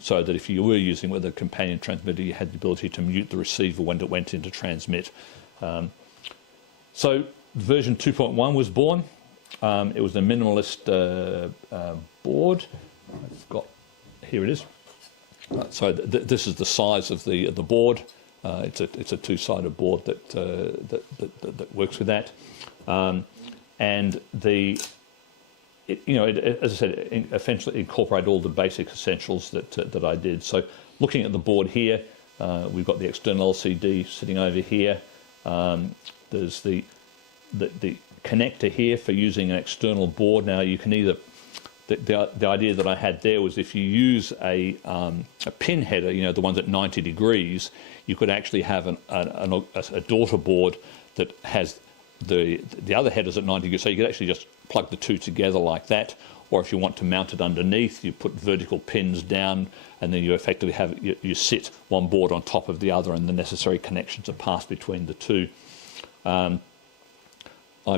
so that if you were using with a companion transmitter, you had the ability to mute the receiver when it went into transmit. So version 2.1 was born. It was a minimalist board. Here it is. So this is the size of the board. It's a two-sided board that works with that, and as I said, it essentially incorporate all the basic essentials that I did. So looking at the board here, we've got the external LCD sitting over here. There's the connector here for using an external board. Now you can either the idea that I had there was, if you use a pin header, you know, the ones at 90 degrees, you could actually have a daughter board that has the other headers at 90 degrees, so you could actually just plug the two together like that. Or if you want to mount it underneath, you put vertical pins down, and then you effectively have you sit one board on top of the other, and the necessary connections are passed between the two. I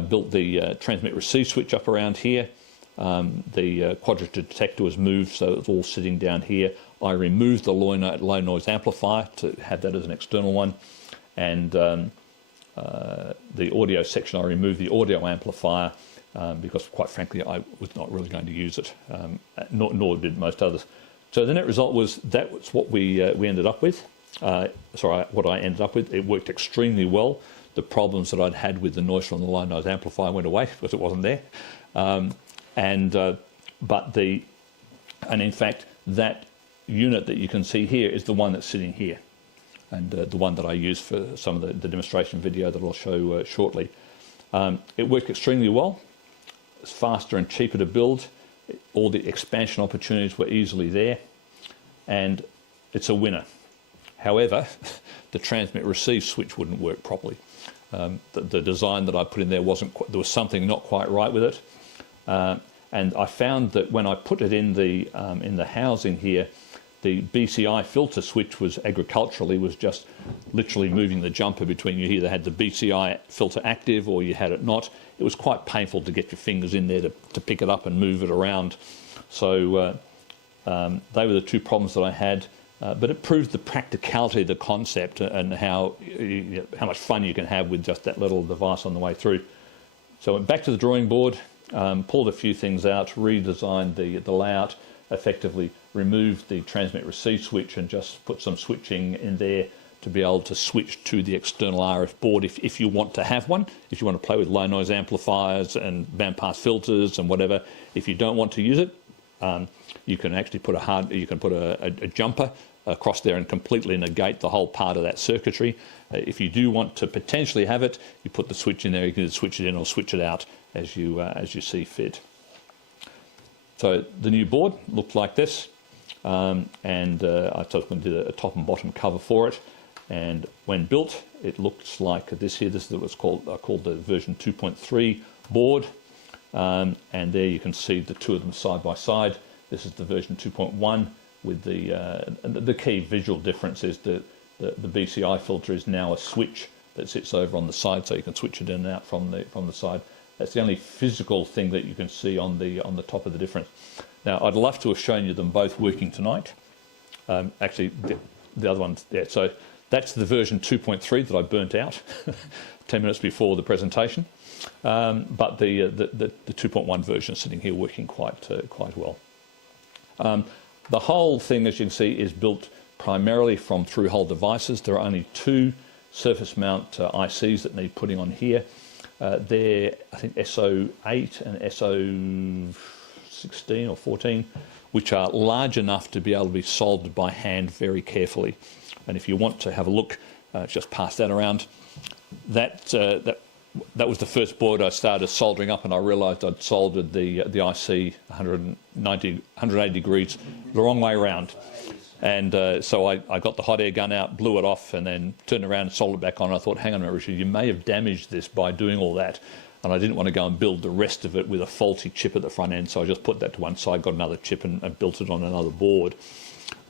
built the transmit receive switch up around here. The quadrature detector was moved, so it's all sitting down here. I removed the low noise amplifier to have that as an external one, and the audio section, I removed the audio amplifier because, quite frankly, I was not really going to use it, nor did most others. So the net result was that was what we ended up with. What I ended up with. It worked extremely well. The problems that I'd had with the noise from the low noise amplifier went away because it wasn't there. And in fact, that unit that you can see here is the one that's sitting here, and the one that I used for some of the demonstration video that I'll show shortly. It worked extremely well. It's faster and cheaper to build. All the expansion opportunities were easily there, and it's a winner. However, the transmit-receive switch wouldn't work properly. The design that I put in there there was something not quite right with it. And I found that when I put it in the housing here, the BCI filter switch was just literally moving the jumper between. You either had the BCI filter active or you had it not. It was quite painful to get your fingers in there to pick it up and move it around. So they were the two problems that I had. But it proved the practicality of the concept and how much fun you can have with just that little device on the way through. So I went back to the drawing board, pulled a few things out, redesigned the layout, effectively removed the transmit-receive switch and just put some switching in there to be able to switch to the external RF board if you want to have one, if you want to play with low noise amplifiers and bandpass filters and whatever. If you don't want to use it, you can actually put a jumper across there and completely negate the whole part of that circuitry. If you do want to potentially have it, you put the switch in there. You can either switch it in or switch it out as you see fit. So the new board looked like this, and I subsequently did a top and bottom cover for it. And when built, it looks like this here. This is what's called the version 2.3 board, and there you can see the two of them side by side. This is the version 2.1 with the key visual difference is that the BCI filter is now a switch that sits over on the side, so you can switch it in and out from the side. That's the only physical thing that you can see on the top of the difference. Now, I'd love to have shown you them both working tonight. Actually, the other one's there. So that's the version 2.3 that I burnt out 10 minutes before the presentation. But the 2.1 version is sitting here working quite well. The whole thing, as you can see, is built primarily from through-hole devices. There are only two surface mount ICs that need putting on here. They're, I think, SO8 and SO16 or 14, which are large enough to be able to be soldered by hand very carefully. And if you want to have a look, just pass that around. That was the first board I started soldering up, and I realised I'd soldered the IC 180 degrees the wrong way around. And so I got the hot air gun out, blew it off, and then turned around and soldered it back on. I thought, hang on a minute, Richard, you may have damaged this by doing all that. And I didn't want to go and build the rest of it with a faulty chip at the front end, so I just put that to one side, got another chip and built it on another board.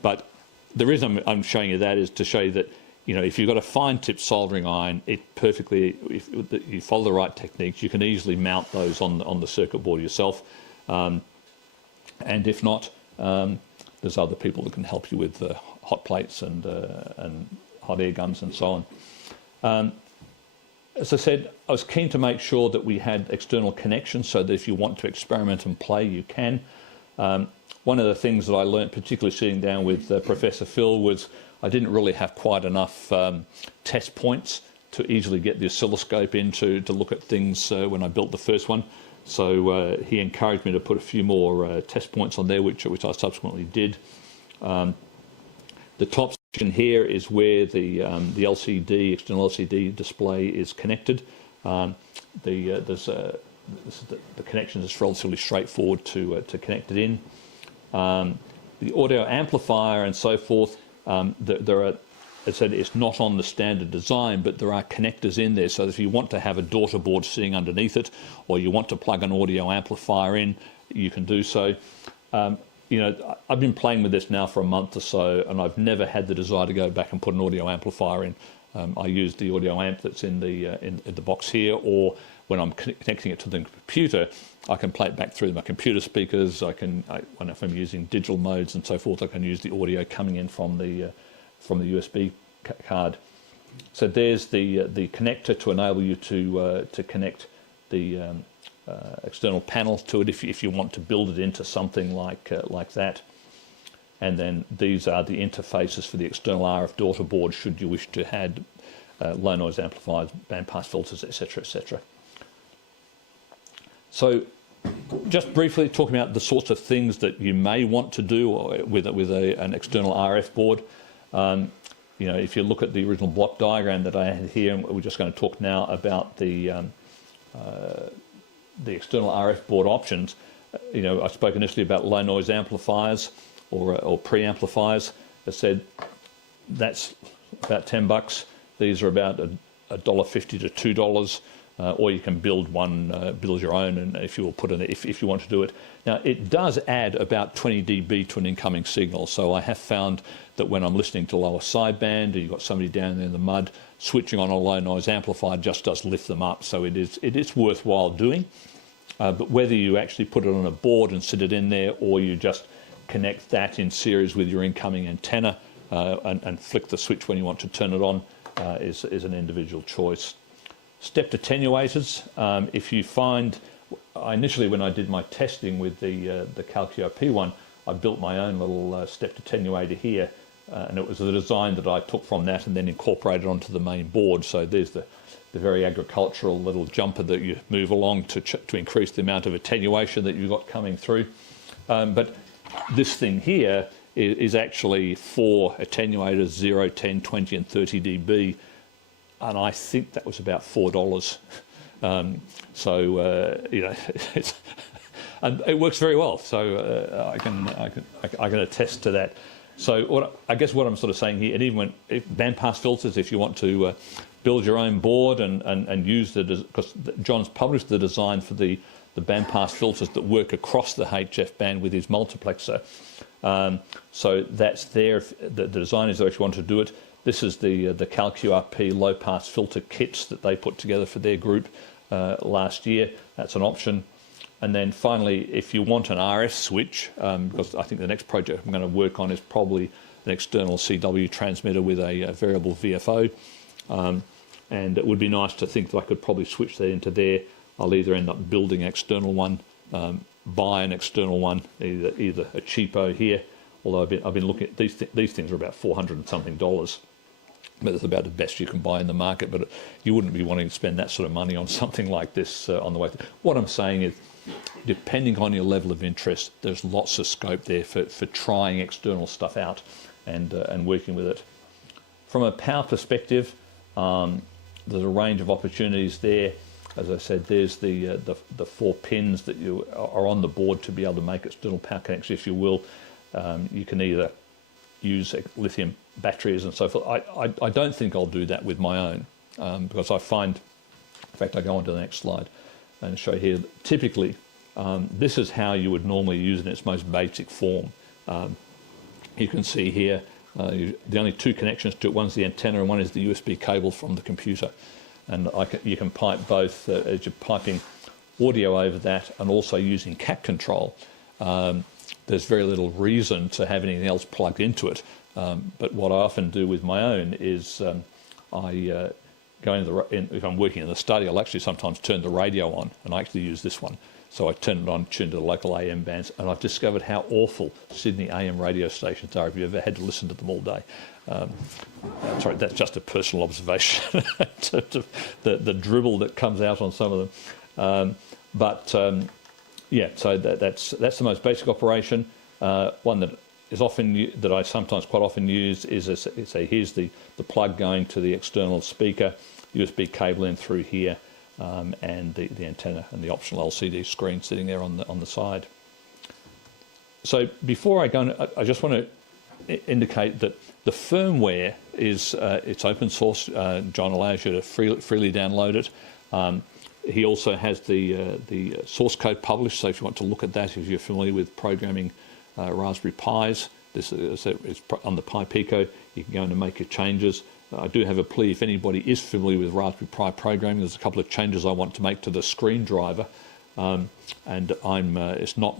But the reason I'm showing you that is to show you that, you know, if you've got a fine-tip soldering iron, it perfectly, if you follow the right techniques, you can easily mount those on the circuit board yourself. And if not, there's other people that can help you with hot plates and hot air guns and so on. As I said, I was keen to make sure that we had external connections so that if you want to experiment and play, you can. One of the things that I learned, particularly sitting down with Professor Phil, was I didn't really have quite enough test points to easily get the oscilloscope in to look at things when I built the first one. So he encouraged me to put a few more test points on there, which I subsequently did. The top section here is where the LCD, external LCD display is connected. The connection is relatively straightforward to connect it in. The audio amplifier and so forth, there are, as I said, it's not on the standard design, but there are connectors in there. So if you want to have a daughter board sitting underneath it, or you want to plug an audio amplifier in, you can do so. You know, I've been playing with this now for a month or so, and I've never had the desire to go back and put an audio amplifier in. I use the audio amp that's in the box here, or when I'm connecting it to the computer, I can play it back through my computer speakers. If I'm using digital modes and so forth, I can use the audio coming in from the USB card. So there's the connector to enable you to connect the external panel to it if you want to build it into something like that. And then these are the interfaces for the external RF daughter board should you wish to add low noise amplifiers, bandpass filters, etc., etc. So just briefly talking about the sorts of things that you may want to do with an external RF board. If you look at the original block diagram that I had here, and we're just going to talk now about the external RF board options. I spoke initially about low noise amplifiers or preamplifiers. I said that's about $10. These are about $1.50 to $2. Or you can build your own, and if you will put in it, if you want to do it. Now, it does add about 20 dB to an incoming signal. So I have found that when I'm listening to lower sideband, and you've got somebody down there in the mud, switching on a low noise amplifier just does lift them up. So it is worthwhile doing. But whether you actually put it on a board and sit it in there, or you just connect that in series with your incoming antenna and flick the switch when you want to turn it on, is an individual choice. Stepped attenuators, if you find, initially when I did my testing with the CalQOP one, I built my own little stepped attenuator here, and it was the design that I took from that and then incorporated onto the main board. So there's the very agricultural little jumper that you move along to increase the amount of attenuation that you've got coming through. But this thing here is actually 4 attenuators, 0, 10, 20 and 30 dB. And I think that was about $4. And it works very well. So I can attest to that. So I guess what I'm sort of saying here, and even when bandpass filters, if you want to build your own board and use because John's published the design for the bandpass filters that work across the HF band with his multiplexer. So that's there. The design is there if you want to do it. This is the CalQRP low-pass filter kits that they put together for their group last year. That's an option. And then finally, if you want an RF switch, because I think the next project I'm going to work on is probably an external CW transmitter with a variable VFO. And it would be nice to think that I could probably switch that into there. I'll either end up building an external one, buy an external one, either a cheapo here, although I've been looking at these things are about $400 and something. But it's about the best you can buy in the market. But you wouldn't be wanting to spend that sort of money on something like this on the way. What I'm saying is, depending on your level of interest, there's lots of scope there for trying external stuff out and working with it. From a power perspective, there's a range of opportunities there. As I said, there's the 4 pins that you are on the board to be able to make external power connections, if you will. You can either use lithium batteries and so forth. I don't think I'll do that with my own because I find, in fact, I go on to the next slide and show here, typically this is how you would normally use it in its most basic form. You can see here the only 2 connections to it, one's the antenna and one is the USB cable from the computer. And you can pipe both as you're piping audio over that and also using cat control. There's very little reason to have anything else plugged into it. But what I often do with my own is I go into if I'm working in the study, I'll actually sometimes turn the radio on, and I actually use this one. So I turn it on, tune to the local AM bands, and I've discovered how awful Sydney AM radio stations are if you ever had to listen to them all day. Sorry, that's just a personal observation in terms of the dribble that comes out on some of them. Yeah, so that's the most basic operation. One that is that I sometimes quite often use is here's the plug going to the external speaker, USB cable in through here, and the antenna and the optional LCD screen sitting there on the side. So before I go, I just want to indicate that the firmware is it's open source. John allows you to freely download it. He also has the source code published, so if you want to look at that, if you're familiar with programming Raspberry Pis, this is on the Pi Pico. You can go in and make your changes. I do have a plea, if anybody is familiar with Raspberry Pi programming, there's a couple of changes I want to make to the screen driver, and it's not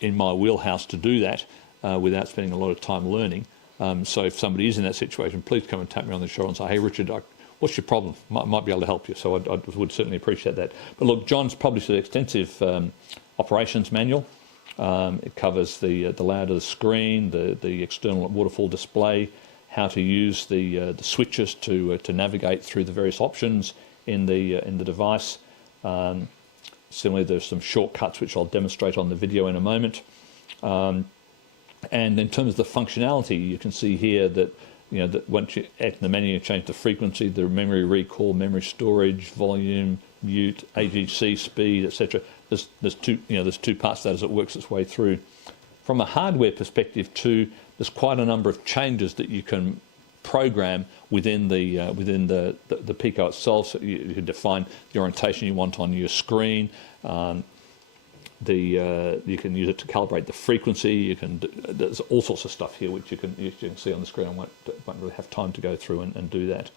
in my wheelhouse to do that without spending a lot of time learning. So if somebody is in that situation, please come and tap me on the shoulder and say, hey Richard, what's your problem? Might be able to help you. So I would certainly appreciate that. But look, John's published an extensive operations manual. It covers the layout of the screen, the external waterfall display, how to use the switches to navigate through the various options in the device. Similarly, there's some shortcuts which I'll demonstrate on the video in a moment. And in terms of the functionality, you can see here that that once you add the menu, you change the frequency, the memory recall, memory storage, volume, mute, AGC speed, etc. There's two parts to that as it works its way through. From a hardware perspective too, there's quite a number of changes that you can program within the Pico itself. So you can define the orientation you want on your screen. You can use it to calibrate the frequency. There's all sorts of stuff here which you can see on the screen. I won't really have time to go through and do that.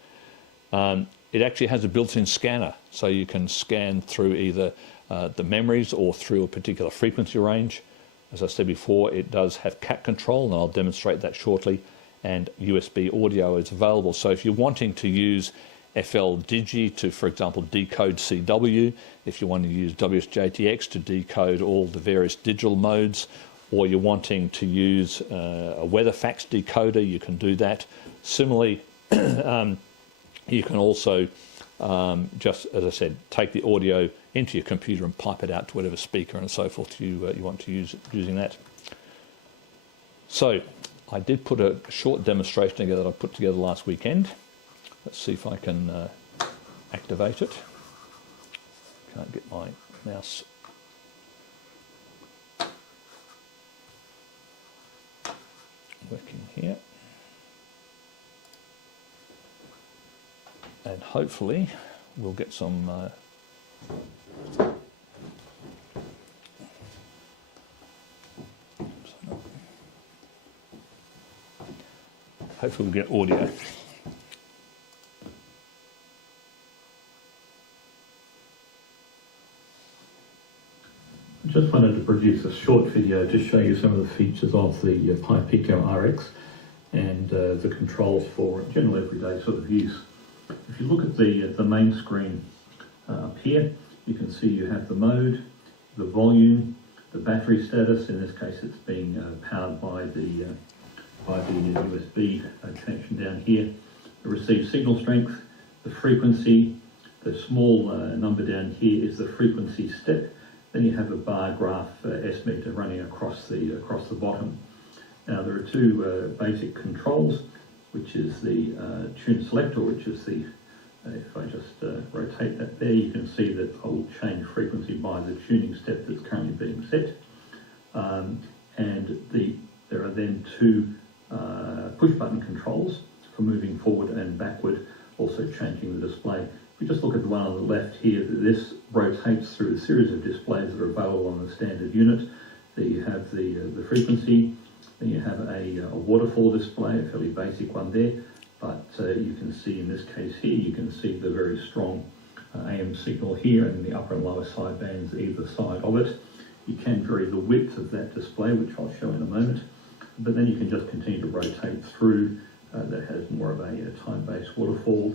It actually has a built-in scanner, so you can scan through either the memories or through a particular frequency range. As I said before, it does have cat control, and I'll demonstrate that shortly, and USB audio is available. So if you're wanting to use FL Digi to, for example, decode CW, if you want to use WSJTX to decode all the various digital modes, or you're wanting to use a weatherfax decoder, you can do that. Similarly, you can also, just as I said, take the audio into your computer and pipe it out to whatever speaker and so forth you want to use using that. So I did put a short demonstration together that I put together last weekend. Let's see if I can activate it. Can't get my mouse working here. And hopefully we'll get some hopefully we'll get audio. I just wanted to produce a short video to show you some of the features of the Pi-PicoRX and the controls for general everyday sort of use. If you look at the main screen up here, you can see you have the mode, the volume, the battery status. In this case, it's being powered by the USB connection down here. The receive signal strength, the frequency, the small number down here is the frequency step. Then you have a bar graph S-meter running across the bottom. Now there are two basic controls, which is the tune selector, which is the, if I just rotate that there, you can see that I will change frequency by the tuning step that's currently being set. There are then two push button controls for moving forward and backward, also changing the display. If we just look at the one on the left here, this rotates through a series of displays that are available on the standard unit. There you have the frequency, then you have a waterfall display, a fairly basic one there, but you can see in this case here, you can see the very strong AM signal here and the upper and lower side bands either side of it. You can vary the width of that display, which I'll show in a moment, but then you can just continue to rotate through. That has more of a time-based waterfall.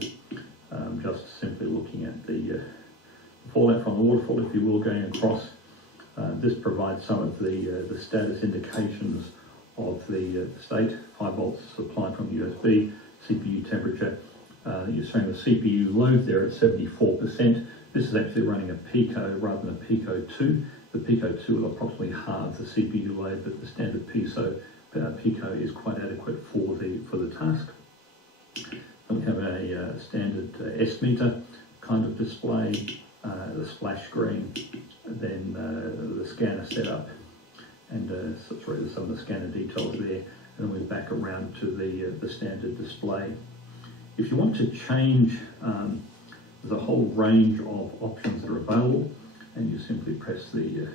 Just simply looking at the fallout from the waterfall, if you will, going across. This provides some of the status indications of the state, 5 volts supplied from USB, CPU temperature. You're showing the CPU load there at 74%. This is actually running a Pico rather than a Pico 2. The Pico 2 will approximately halve the CPU load, but the standard Pico is quite adequate for the task. And we have a standard S-meter kind of display, the splash screen, then the scanner setup, and some of the scanner details there. And then we're back around to the standard display. If you want to change, there's a whole range of options that are available, and you simply press the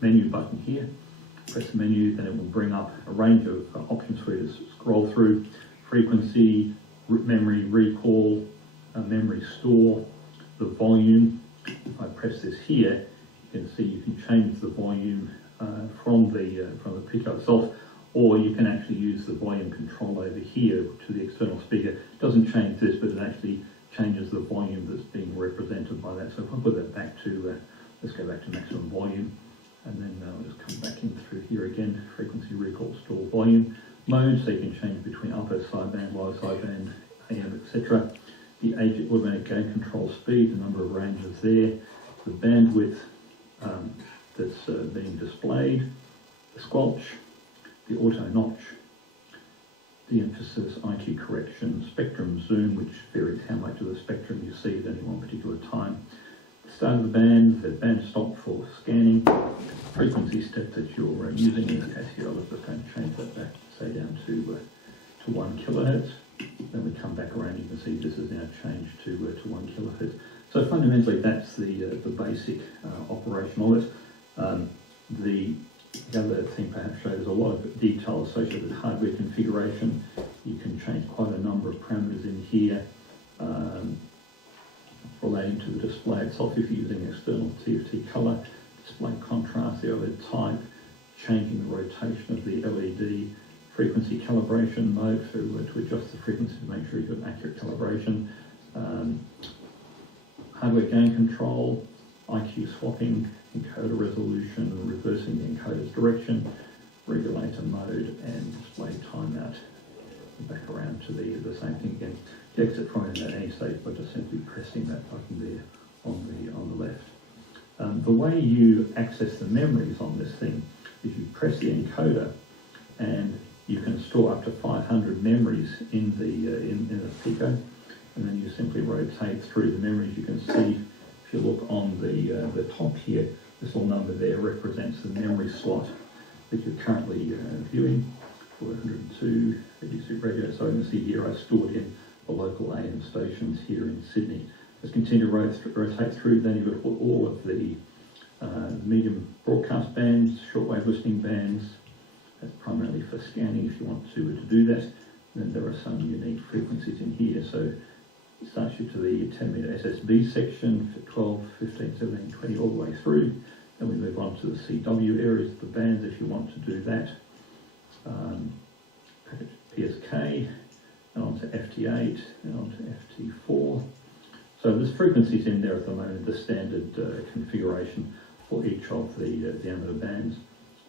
menu button here. Press menu, then it will bring up a range of options for you to scroll through. Frequency, memory recall, memory store, the volume. If I press this here, you can see you can change the volume from the Pico itself, or you can actually use the volume control over here to the external speaker. It doesn't change this, but it actually changes the volume that's being represented by that. So if I put that back to, let's go back to maximum volume, and then I'll just come back in through here again, frequency recall, store volume, mode, so you can change between upper sideband, lower sideband, AM, etc. The automatic gain control speed, the number of ranges there, the bandwidth that's being displayed, the squelch, the auto notch, the emphasis, IQ correction, spectrum zoom, which varies how much of the spectrum you see at any one particular time, the start of the band stop for scanning, frequency step that you're using. In this case here, I was just going to change that back, say down to 1 kilohertz. Then we come back around, you can see this is now changed to 1 kilohertz. So fundamentally, that's the basic operation of it. The other thing perhaps shows a lot of detail associated with hardware configuration. You can change quite a number of parameters in here relating to the display itself if you're using external TFT colour, display contrast, the OLED type, changing the rotation of the LED, frequency calibration mode to adjust the frequency to make sure you've got accurate calibration, hardware gain control, IQ swapping, encoder resolution, reversing the encoder's direction, regulator mode, and display timeout. Back around to the same thing again. You exit from it at any stage by just simply pressing that button there on the left. The way you access the memories on this thing is you press the encoder, and you can store up to 500 memories in the Pico, and then you simply rotate through the memories. You can see, if you look on the top here, this little number there represents the memory slot that you're currently viewing. 402 ABC radio. So you can see here I stored in the local AM stations here in Sydney. Just continue to rotate through, then you've got all of the medium broadcast bands, shortwave listening bands. That's primarily for scanning if you want to do that. Then there are some unique frequencies in here. So it starts you to the 10 metre SSB section for 12, 15, 17, 20, all the way through. Then we move on to the CW areas of the bands if you want to do that. Packet PSK, and on to FT8, and on to FT4. So there's frequencies in there at the moment, the standard configuration for each of the diameter bands.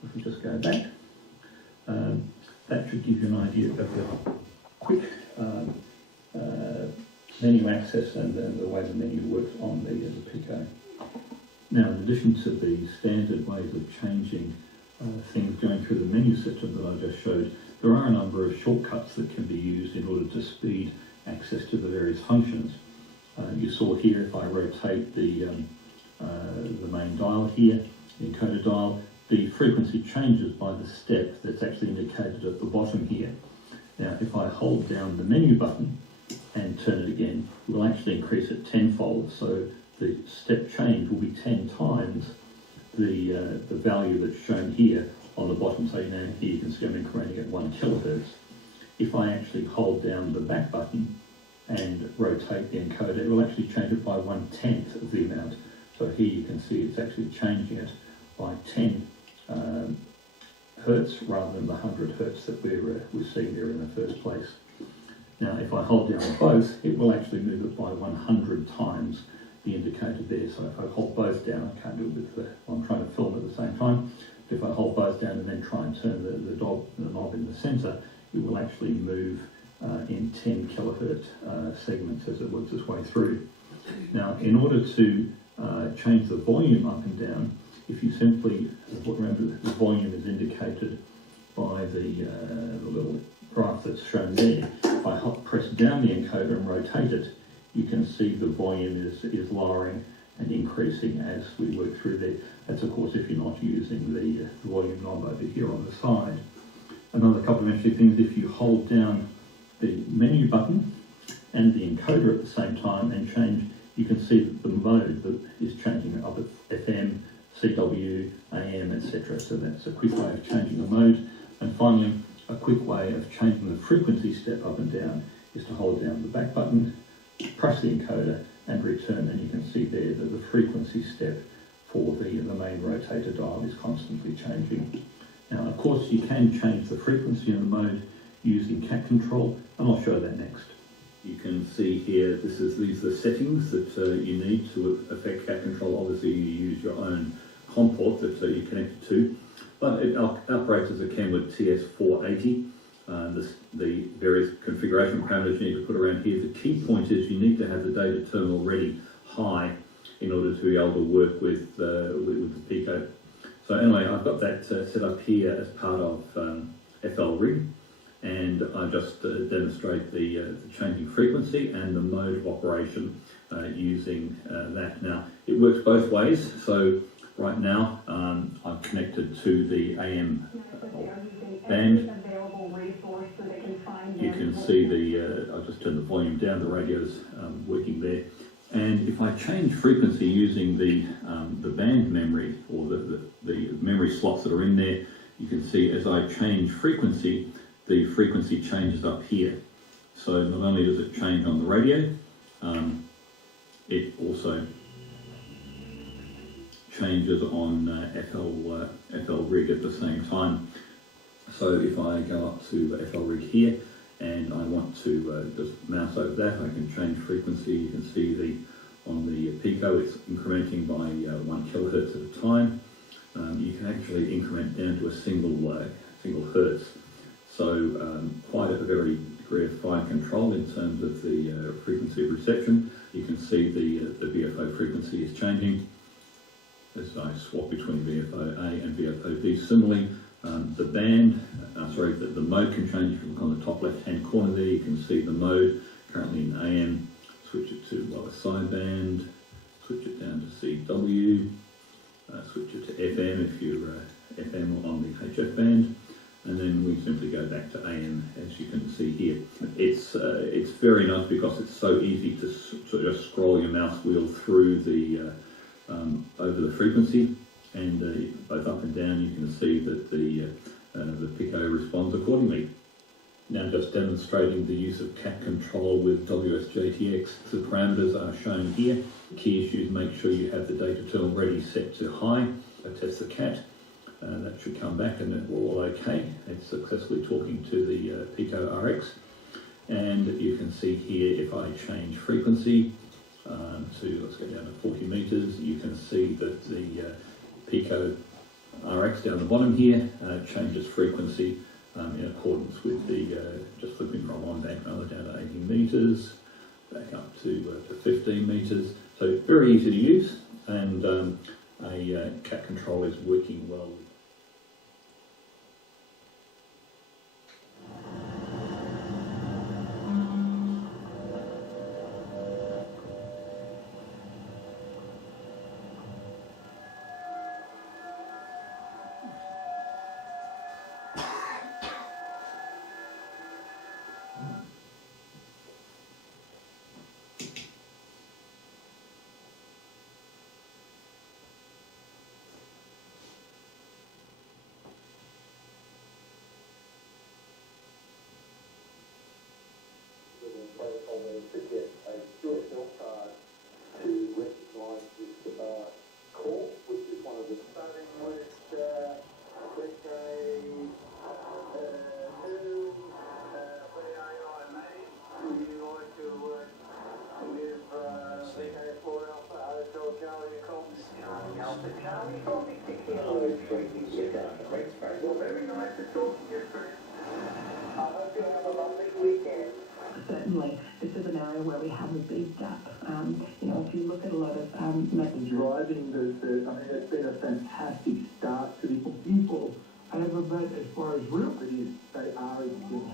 If we just go back, that should give you an idea of the quick menu access and the way the menu works on the Pico. Now, in addition to the standard ways of changing things going through the menu system that I just showed, there are a number of shortcuts that can be used in order to speed access to the various functions. You saw here, if I rotate the main dial here, the encoder dial, the frequency changes by the step that's actually indicated at the bottom here. Now, if I hold down the menu button and turn it again, it will actually increase it tenfold. So the step change will be 10 times the value that's shown here on the bottom. So now here you can see I'm incrementing at 1 kilohertz. If I actually hold down the back button and rotate the encoder, it will actually change it by 1/10 of the amount. So here you can see it's actually changing it by 10 hertz rather than the 100 hertz that we're seeing there in the first place. Now, if I hold down both, it will actually move it by 100 times the indicator there. So if I hold both down, I can't do it with I'm trying to film at the same time. If I hold both down and then try and turn the knob in the centre, it will actually move in 10 kilohertz segments as it works its way through. Now, in order to change the volume up and down, if you simply, remember the volume is indicated by the little graph that's shown there. If I press down the encoder and rotate it, you can see the volume is lowering and increasing as we work through there. That's of course if you're not using the volume knob over here on the side. Another couple of interesting things, if you hold down the menu button and the encoder at the same time and change, you can see that the mode that is changing up at FM, CW, AM, etc. So that's a quick way of changing the mode. And finally, a quick way of changing the frequency step up and down is to hold down the back button, press the encoder and return, and you can see there that the frequency step for the main rotator dial is constantly changing. Now, of course, you can change the frequency and the mode using cat control, and I'll show that next. You can see here, these are the settings that you need to affect cat control. Obviously, you use your own COM port that you connect to, but it operates as a Kenwood TS480. The various configuration parameters you need to put around here. The key point is you need to have the data terminal ready high in order to be able to work with the Pico. So anyway, I've got that set up here as part of FLRig, and I just demonstrate the changing frequency and the mode of operation using that. Now, it works both ways. So right now, I'm connected to the AM band. You can see I'll just turn the volume down, the radio's working there. And if I change frequency using the band memory, or the memory slots that are in there, you can see as I change frequency, the frequency changes up here. So not only does it change on the radio, it also changes on FLRig at the same time. So if I go up to FLRig here and I want to just mouse over that, I can change frequency. You can see on the Pico it's incrementing by 1 kilohertz at a time. You can actually increment down to a single hertz. So quite a very degree of fine control in terms of the frequency of reception. You can see the VFO frequency is changing as I swap between VFO A and VFO B. Similarly, the mode can change. If you look on the top left-hand corner there, you can see the mode currently in AM. Switch it to lower sideband, switch it down to CW, switch it to FM if you're FM on the HF band, and then we simply go back to AM, as you can see here. It's very nice because it's so easy to sort of just scroll your mouse wheel through over the frequency, and both up and down you can see that the Pico responds accordingly. Now just demonstrating the use of cat control with WSJTX. The parameters are shown here. The key issue is make sure you have the data terminal ready set to high. I test the cat. That should come back and it will all okay. It's successfully talking to the Pico-RX. And you can see here if I change frequency let's go down to 40 meters, you can see that the Pico-RX down the bottom here changes frequency in accordance with just flipping from one bank another down to 80 meters, back up to 15 meters. So very easy to use, and a cat control is working well. To get a USL card to recognise this call, which is one of the starting with VK2 ARH. Would you like to give VK4 Alpha Hotel Charlie a call? Alpha Charlie, call me 60. Well, very nice to talk to you, friend. I hope you have a lovely weekend. Certainly, this is an area where we have a big gap. If you look at a lot of driving it's been a fantastic start to this. People, but as far as real it is, they are against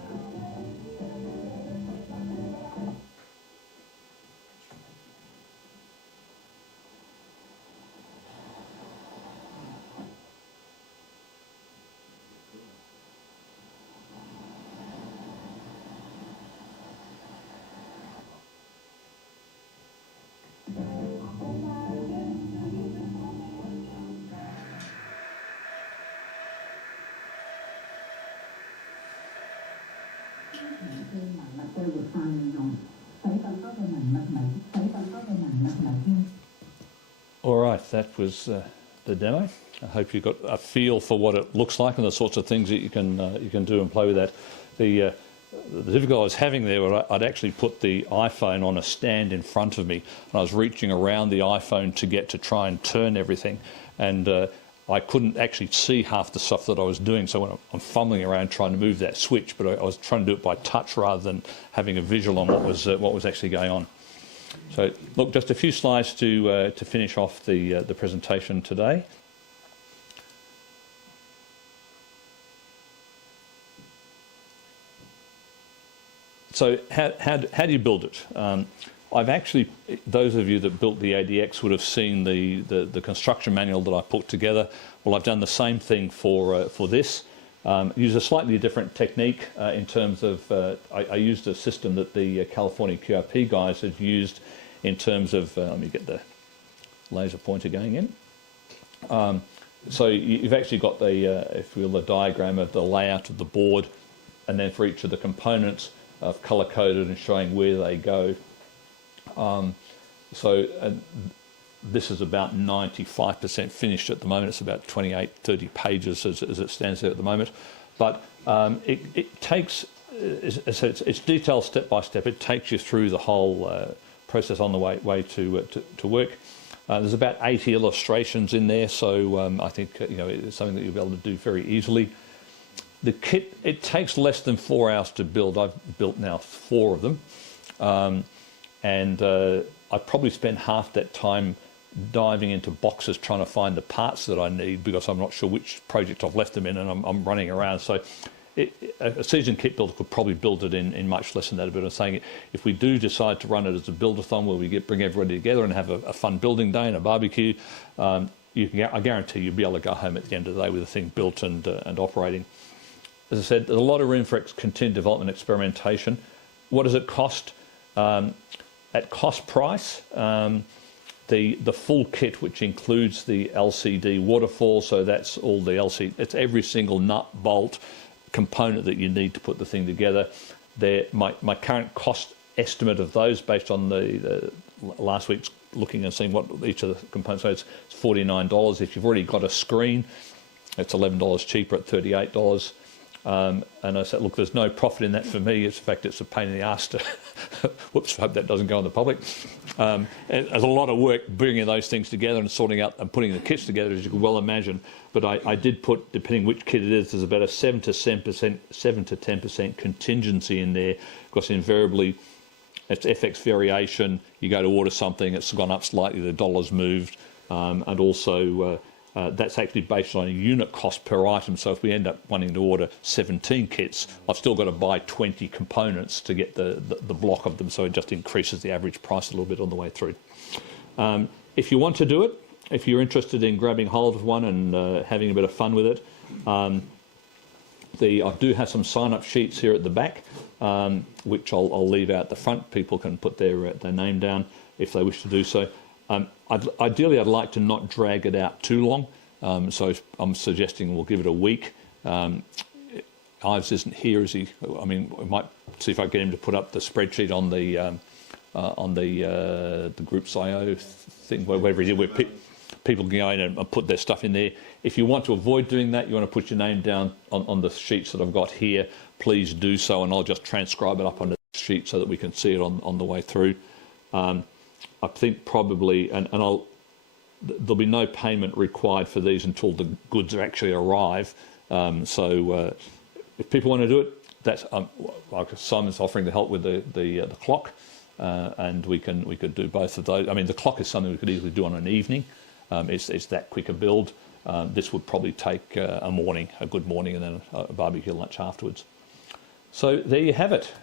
All right, that was the demo. I hope you got a feel for what it looks like and the sorts of things that you can do and play with that. The difficulty I was having there was I'd actually put the iPhone on a stand in front of me, and I was reaching around the iPhone to try and turn everything, and I couldn't actually see half the stuff that I was doing. So when I'm fumbling around trying to move that switch, but I was trying to do it by touch rather than having a visual on what was actually going on. So look, just a few slides to finish off the presentation today. So how do you build it? I've actually, those of you that built the ADX would have seen the construction manual that I put together. Well, I've done the same thing for this. Use a slightly different technique in terms of, I used a system that the California QRP guys had used in terms of, let me get the laser pointer going in. So you've actually got if you will, the diagram of the layout of the board, and then for each of the components, I've colour-coded and showing where they go. This is about 95% finished at the moment. It's about 28, 30 pages as it stands there at the moment. But it takes, it's detailed step by step. It takes you through the whole process on the way to work. There's about 80 illustrations in there, so I think it's something that you'll be able to do very easily. The kit, it takes less than 4 hours to build. I've built now 4 of them. I probably spent half that time diving into boxes trying to find the parts that I need, because I'm not sure which project I've left them in, and I'm running around. So a seasoned kit builder could probably build it in much less than that. But I'm saying, if we do decide to run it as a build-a-thon where we bring everybody together and have a fun building day and a barbecue, I guarantee you'll be able to go home at the end of the day with the thing built and operating. As I said, there's a lot of room for continued development experimentation. What does it cost? At cost price, the full kit, which includes the LCD waterfall, so that's all the LCD, it's every single nut, bolt, component that you need to put the thing together. My current cost estimate of those, based on the last week's looking and seeing what each of the components, so it's $49. If you've already got a screen, it's $11 cheaper at $38. And I said, look, there's no profit in that for me. In fact, it's a pain in the arse to, whoops, hope that doesn't go on the public. There's a lot of work bringing those things together and sorting out and putting the kits together, as you can well imagine. But I did put, depending which kit it is, there's about a 7 to 10% contingency in there, because invariably it's FX variation. You go to order something, it's gone up slightly, the dollar's moved, and also that's actually based on a unit cost per item. So if we end up wanting to order 17 kits, I've still got to buy 20 components to get the block of them. So it just increases the average price a little bit on the way through. If you want to do it, if you're interested in grabbing hold of one and having a bit of fun with it, I do have some sign-up sheets here at the back, which I'll leave out the front. People can put their name down if they wish to do so. Ideally, I'd like to not drag it out too long, so I'm suggesting we'll give it a week. Ives isn't here, is he? I mean, we might see if I get him to put up the spreadsheet on the Groups IO thing, whatever he did, where people can go in and put their stuff in there. If you want to avoid doing that, you want to put your name down on the sheets that I've got here, please do so, and I'll just transcribe it up on the sheet so that we can see it on the way through. I think probably, there'll be no payment required for these until the goods actually arrive. So if people want to do it, that's like Simon's offering to help with the clock, and we could do both of those. I mean, the clock is something we could easily do on an evening. It's that quick a build. This would probably take a good morning, and then a barbecue lunch afterwards. So there you have it.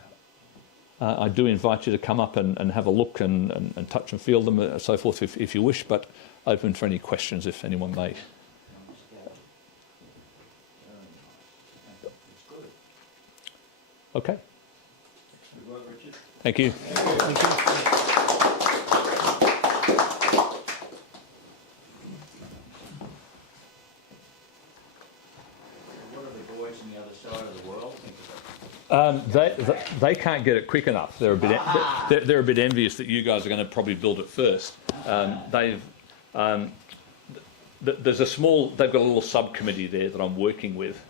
I do invite you to come up and have a look and touch and feel them and so forth if you wish, but open for any questions if anyone may. Okay. Thank you. Thank you. What are the boys on the other side of the world think about it? They can't get it quick enough. They're a bit envious that you guys are going to probably build it first. There's a small. They've got a little subcommittee there that I'm working with,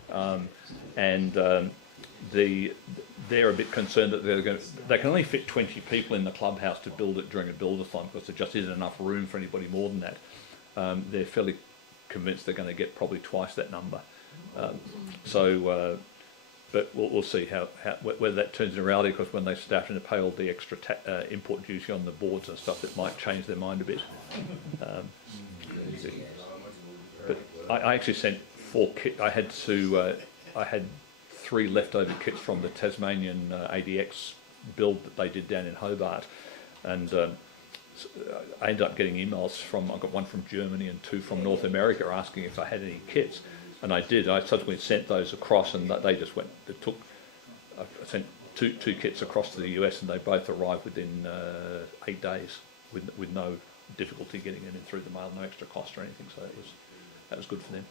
and they're a bit concerned that they can only fit 20 people in the clubhouse to build it during a build-a-thon because there just isn't enough room for anybody more than that. They're fairly convinced they're going to get probably twice that number. But we'll see whether that turns into reality, because when they start to pay all the extra import duty on the boards and stuff, it might change their mind a bit. But I actually sent 4 kits. I had 3 leftover kits from the Tasmanian ADX build that they did down in Hobart, and I ended up getting emails I got 1 from Germany and 2 from North America asking if I had any kits, and I did. I subsequently sent those across, and they just went. I sent two kits across to the US, and they both arrived within 8 days with no difficulty getting it in through the mail, no extra cost or anything. So that was good for them.